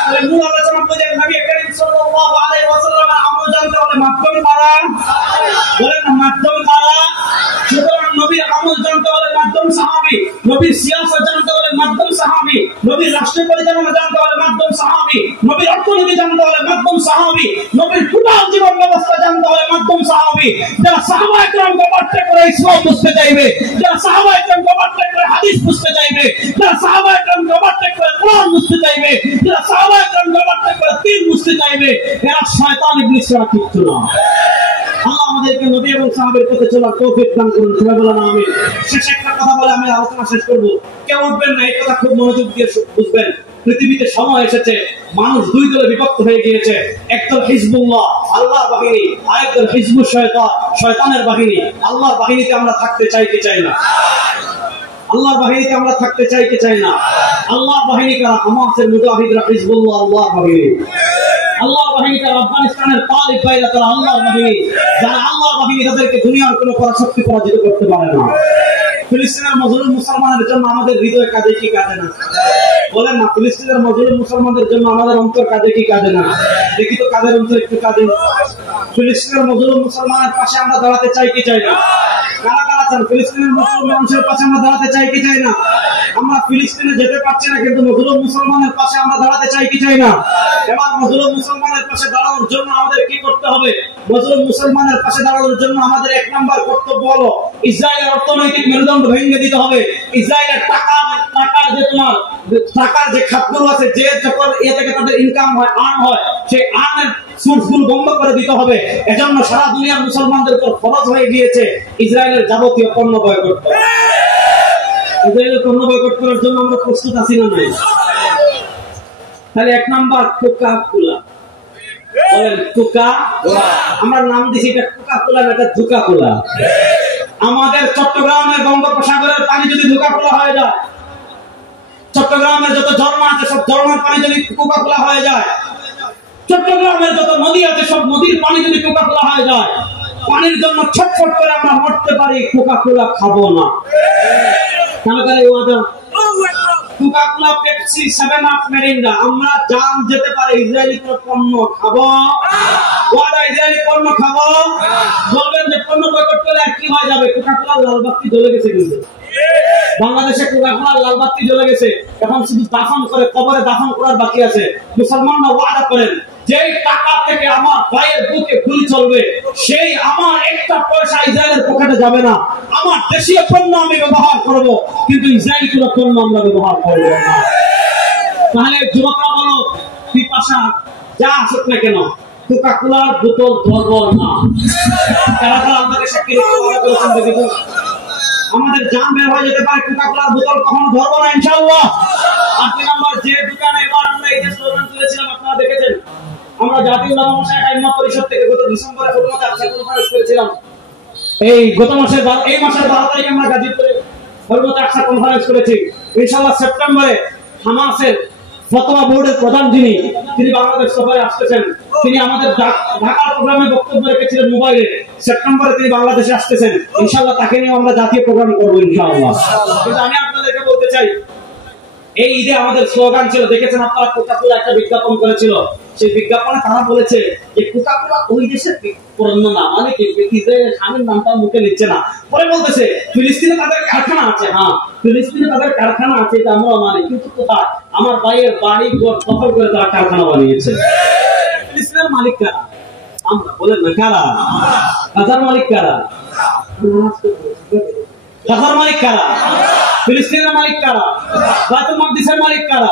তাহলে মূল আলোচনা বুঝেন, নবী করিম সাল্লাল্লাহু আলাইহি ওয়াসাল্লামের আমল জানতে হলে মাধ্যম কারা? বলেন না, মাধ্যম কারা? সুতরাং নবীর আমল জানতে হলে মাধ্যম সাহাবী, নবীর সিয়াসত জানতে হলে মাধ্যম সাহাবী, নবীর রাষ্ট্র পরিচালনা জানতে হলে মাধ্যম সাহাবী, নবীর অর্থনীতি জানতে হলে মাধ্যম সাহাবী, নবীর টোটাল জীবন ব্যবস্থা জানতে হলে মাধ্যম সাহাবী। যারা সাহাবায়ে কেরামকে পাঠ্য করে ইসলাম বুঝতে চাইবে, যারা সাহাবায়ে কেরামকে পাঠ্য করে হাদিস বুঝতে চাইবে, যারা সাহাবায়ে কেরামকে পাঠ্য করে কোরআন বুঝতে চাইবে, যারা সাহাবায়ে কেরামকে পাঠ্য করে দ্বীন বুঝতে চাইবে, এরা শয়তান ইবলিস ছাড়া কিচ্ছু না। আল্লাহ আমাদেরকে নবী এবং সাহাবের পথে চলার তৌফিক দান করুন। সবাই বলেন আমিন। শেষে একটা কথা বলে আমি আলোচনা শেষ করব। কেউ উঠবেন না, এই কথা খুব মনোযোগ দিয়ে বুঝবেন। পৃথিবীতে সময় এসেছে, মানুষ দুই দলে বিভক্ত হয়ে গিয়েছে। একদল হিজবুল্লাহ, আল্লাহর বাহিনী, আরেকদল হিজবুশ শয়তান, শয়তানের বাহিনী। আল্লাহর বাহিনীতে আমরা থাকতে চাই কি চাই না? আল্লাহর বাহিনীতে আমরা থাকতে চাই কি চাই না? আল্লাহর বাহিনী কারা? হামাসের মুজাহিদরা হিজবুল্লাহ আল্লাহর বাহিনী। আল্লাহর বাহিনী কারা? আফগানিস্তানের তালিব ভাইরা তারা আল্লাহর বাহিনী। যারা আল্লাহর বাহিনী, তাদেরকে দুনিয়ার কোনো পরাশক্তি পরাজিত করতে পারে না। ফিলিস্তিনের মজলুম মুসলমানের জন্য আমাদের হৃদয় কাঁদে কি কাঁদে না? বলেন না, ফিলিস্তিনের মজলুম মুসলমানদের জন্য আমাদের অন্তর কাঁদে কি কাঁদে না? দেখি তো কাদের অন্তর একটু কাঁদে। ফিলিস্তিনের মজলুম মুসলমানের পাশে আমরা দাঁড়াতে চাই কি চাই না? কারা কারা চান ফিলিস্তিনের মুসলিম মানুষের পাশে আমরা দাঁড়াতে চাই কি চাই না? আমরা ফিলিস্তিনে যেতে পারছি না, কিন্তু মজলুম মুসলমানের পাশে আমরা দাঁড়াতে চাই কি চাই না? এবার মজলুম মুসলমানের পাশে দাঁড়ানোর জন্য আমাদের কি করতে হবে? মজলুম মুসলমানের পাশে দাঁড়ানোর জন্য আমাদের এক নাম্বার কর্তব্য হলো ইসরায়েলের অর্থনৈতিক মেরুদণ্ড ভেঙে দিতে হবে। ইসরায়েলের টাকার যে খাতগুলো আছে, যে যখন এ থেকে তাদের ইনকাম হয়, আর্ন হয়, সেই আর্নের সোর্সগুলো বন্ধ করে দিতে হবে। এজন্য সারা দুনিয়ার মুসলমানদের উপর ফরজ হয়ে গিয়েছে ইসরায়েলের যাবতীয় পণ্য বয়কট করা। ইসরায়েলের পণ্য বয়কট করার জন্য আমরা প্রস্তুত আছি না নাই? তাহলে এক নাম্বার কোকা কোলা। বলেন কোকা। আমরা নাম দিছি এটা কোকা কোলা না, এটা ধোকা কোলা। আমাদের চট্টগ্রামের বঙ্গোপসাগরের পানি যদি ধোকা কোলা হয়ে যায়, চট্টগ্রামের যত ঝর্ণা আছে সব ঝর্ণার পানি যদি কোকা কোলা হয়ে যায়, চট্টগ্রামের যত নদী আছে সব নদীর পানি যদি কোকা কোলা হয়ে যায়, পানির জন্য ছটফট করে আমরা মরতে পারি, কোকা কোলা খাবো না। Coca Cola, Pepsi, 7 up, Mirinda, আমরা জান যেতে পারে ইসরায়েলি পণ্য খাবো। ওয়াদা, ইসরায়েলি পণ্য খাবো। বলবেন যে পণ্য বয়কট করলে আর কি হয়ে যাবে? কোকা কোলা লাল বাতি জ্বলে গেছে, কিন্তু বাংলাদেশে কোকা কোলা লাল বাতি জ্বলে গেছে। এখন শুধু দাফন করে, কবরে দাফন করার বাকি আছে। মুসলমানরা ওয়াদা করেন, যেই টাকা থেকে আমার ভাইয়ের বুকে গুলি চলবে, সেই আমার একটা পয়সা ইসরায়েলের পকেটে যাবে না। আমার দেশীয় পণ্য আমি ব্যবহার করব, কিন্তু ইসরায়েলি কোনো পণ্য আমরা ব্যবহার করব না। তাহলে যুবকরা বলো, পিপাসা যা আসুক না কেন, কোকা কোলার বোতল ধরবো না। তারা আমাকে সাক্ষী রেখে আমাদের জান বের হয়ে যেতে পারে, কোকা কোলার বোতল কখনো ধরবো না ইনশাআল্লাহ। 8 নম্বর, যে দোকানে এবার আমরা এই যে স্লোগান তুলেছিলাম আপনারা দেখেছেন, আমরা জাতীয় উলামা মাশায়েখ আইম্মা পরিষদ থেকে গত ডিসেম্বরে হুরমতে আকসা কনফারেন্স করেছিলাম। এই মাসের 12 তারিখে আমরা গাজীপুরে হুরমতে আকসা কনফারেন্স করেছি। ইনশাআল্লাহ সেপ্টেম্বরে হামাসের ফতোয়া বোর্ডের প্রধান তিনি বাংলাদেশ সফরে আসতেছেন। তিনি আমাদের ঢাকার প্রোগ্রামে বক্তব্য রেখেছিলেন মোবাইলে। সেপ্টেম্বরে তিনি বাংলাদেশে আসতেছেন। ইনশাআল্লাহ তাকে নিয়ে আমরা জাতীয় প্রোগ্রাম করব ইনশাআল্লাহ। কিন্তু আমি আপনাদেরকে বলতে চাই, এই ঈদে আমাদের স্লোগান ছিল, দেখেছেন আপনারা, কোকা-কোলা একটা বিজ্ঞাপন করেছিল। সেই বিজ্ঞাপনে তারা বলেছে যে কোকা-কোলা ওই দেশের পণ্য না, মানে কি ইসরায়েলের স্বামীর নামটা মুখে নিচ্ছে না। পরে বলতেছে ফিলিস্তিনে তাদের কারখানা আছে। হ্যাঁ, ফিলিস্তিনে তাদের কারখানা আছে, এটা আমরা মানি, কিন্তু কোথায়? আমার ভাইয়ের বাড়ি ঘর দখল করে তারা কারখানা বানিয়েছে। ফিলিস্তিনের মালিক কারা? আমরা। বলেন না কারা? গাজার মালিক কারা? গাজার মালিক কারা? ফিলিস্তিনের মালিক কারা? বাইতুল মাকদিসের মালিক কারা?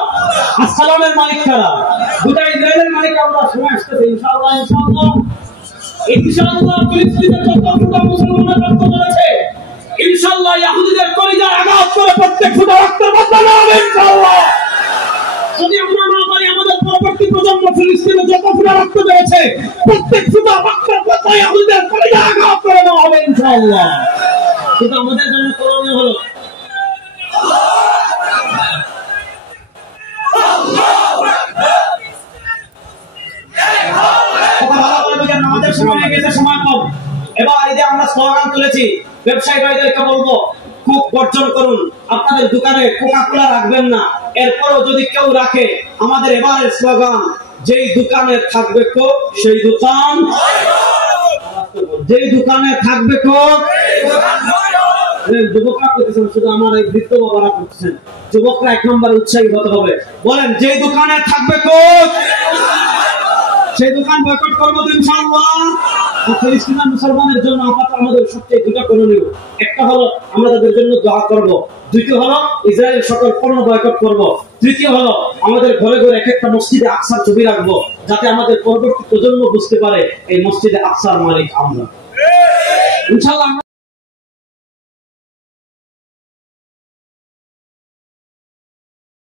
আসকালনের মালিক কারা? গোটা ইসরায়েলের মালিক আমরা। সময় আসতেছে ইনশাআল্লাহ, ইনশাআল্লাহ, ইনশাআল্লাহ ফিলিস্তিনের যত ফুটা মুসলমানের রক্ত ঝরেছে, ইনশাআল্লাহ ইহুদিদের কলিজায় আঘাত করে প্রত্যেক ফুটা রক্তের বদলা হবে ইনশাআল্লাহ। যদি আমরা না পারি, আমাদের পরবর্তী প্রজন্ম ফিলিস্তিনে যত ফুটা রক্ত ঝরেছে, প্রত্যেক ফুটা রক্তের বদলা ইহুদিদের কলিজায় আঘাত করে দেওয়া হবে ইনশাআল্লাহ। কিন্তু আমাদের জন্য করণীয় হলো আমাদের সময় হয়ে গেছে, সময় কম। এবার এই যে আমরা স্লোগান তুলেছি, ব্যবসায়ী ভাইদেরকে বলবো কোক বর্জন করুন, আপনাদের দোকানে কোকা-কোলা রাখবেন না। এরপরও যদি কেউ রাখে, আমাদের এবারের স্লোগান, যেই দোকানে থাকবে কোক সেই দোকান, যেই দোকানে থাকবে কোক। যুবকরা করতেছেন, শুধু আমার এই বৃদ্ধ বাবারা করতেছেন। যুবকরা এক নম্বরে উৎসাহী হতে হবে। বলেন, যেই দোকানে থাকবে কোক সেই দোকান বয়কট করবো ইনশাআল্লাহ। ফিলিস্তিনের মুসলমানের জন্য আপাতত আমাদের সবচেয়ে দুটো করণীয়। একটা হলো আমরা তাদের জন্য দোয়া করব, দ্বিতীয় হলো ইসরায়েলের সকল পণ্য বয়কট করব, তৃতীয় হলো আমাদের ঘরে ঘরে এক একটা মসজিদে আকসার ছবি রাখবো, যাতে আমাদের পরবর্তী প্রজন্ম বুঝতে পারে এই মসজিদে আকসার মালিক আমরা ইনশাআল্লাহ।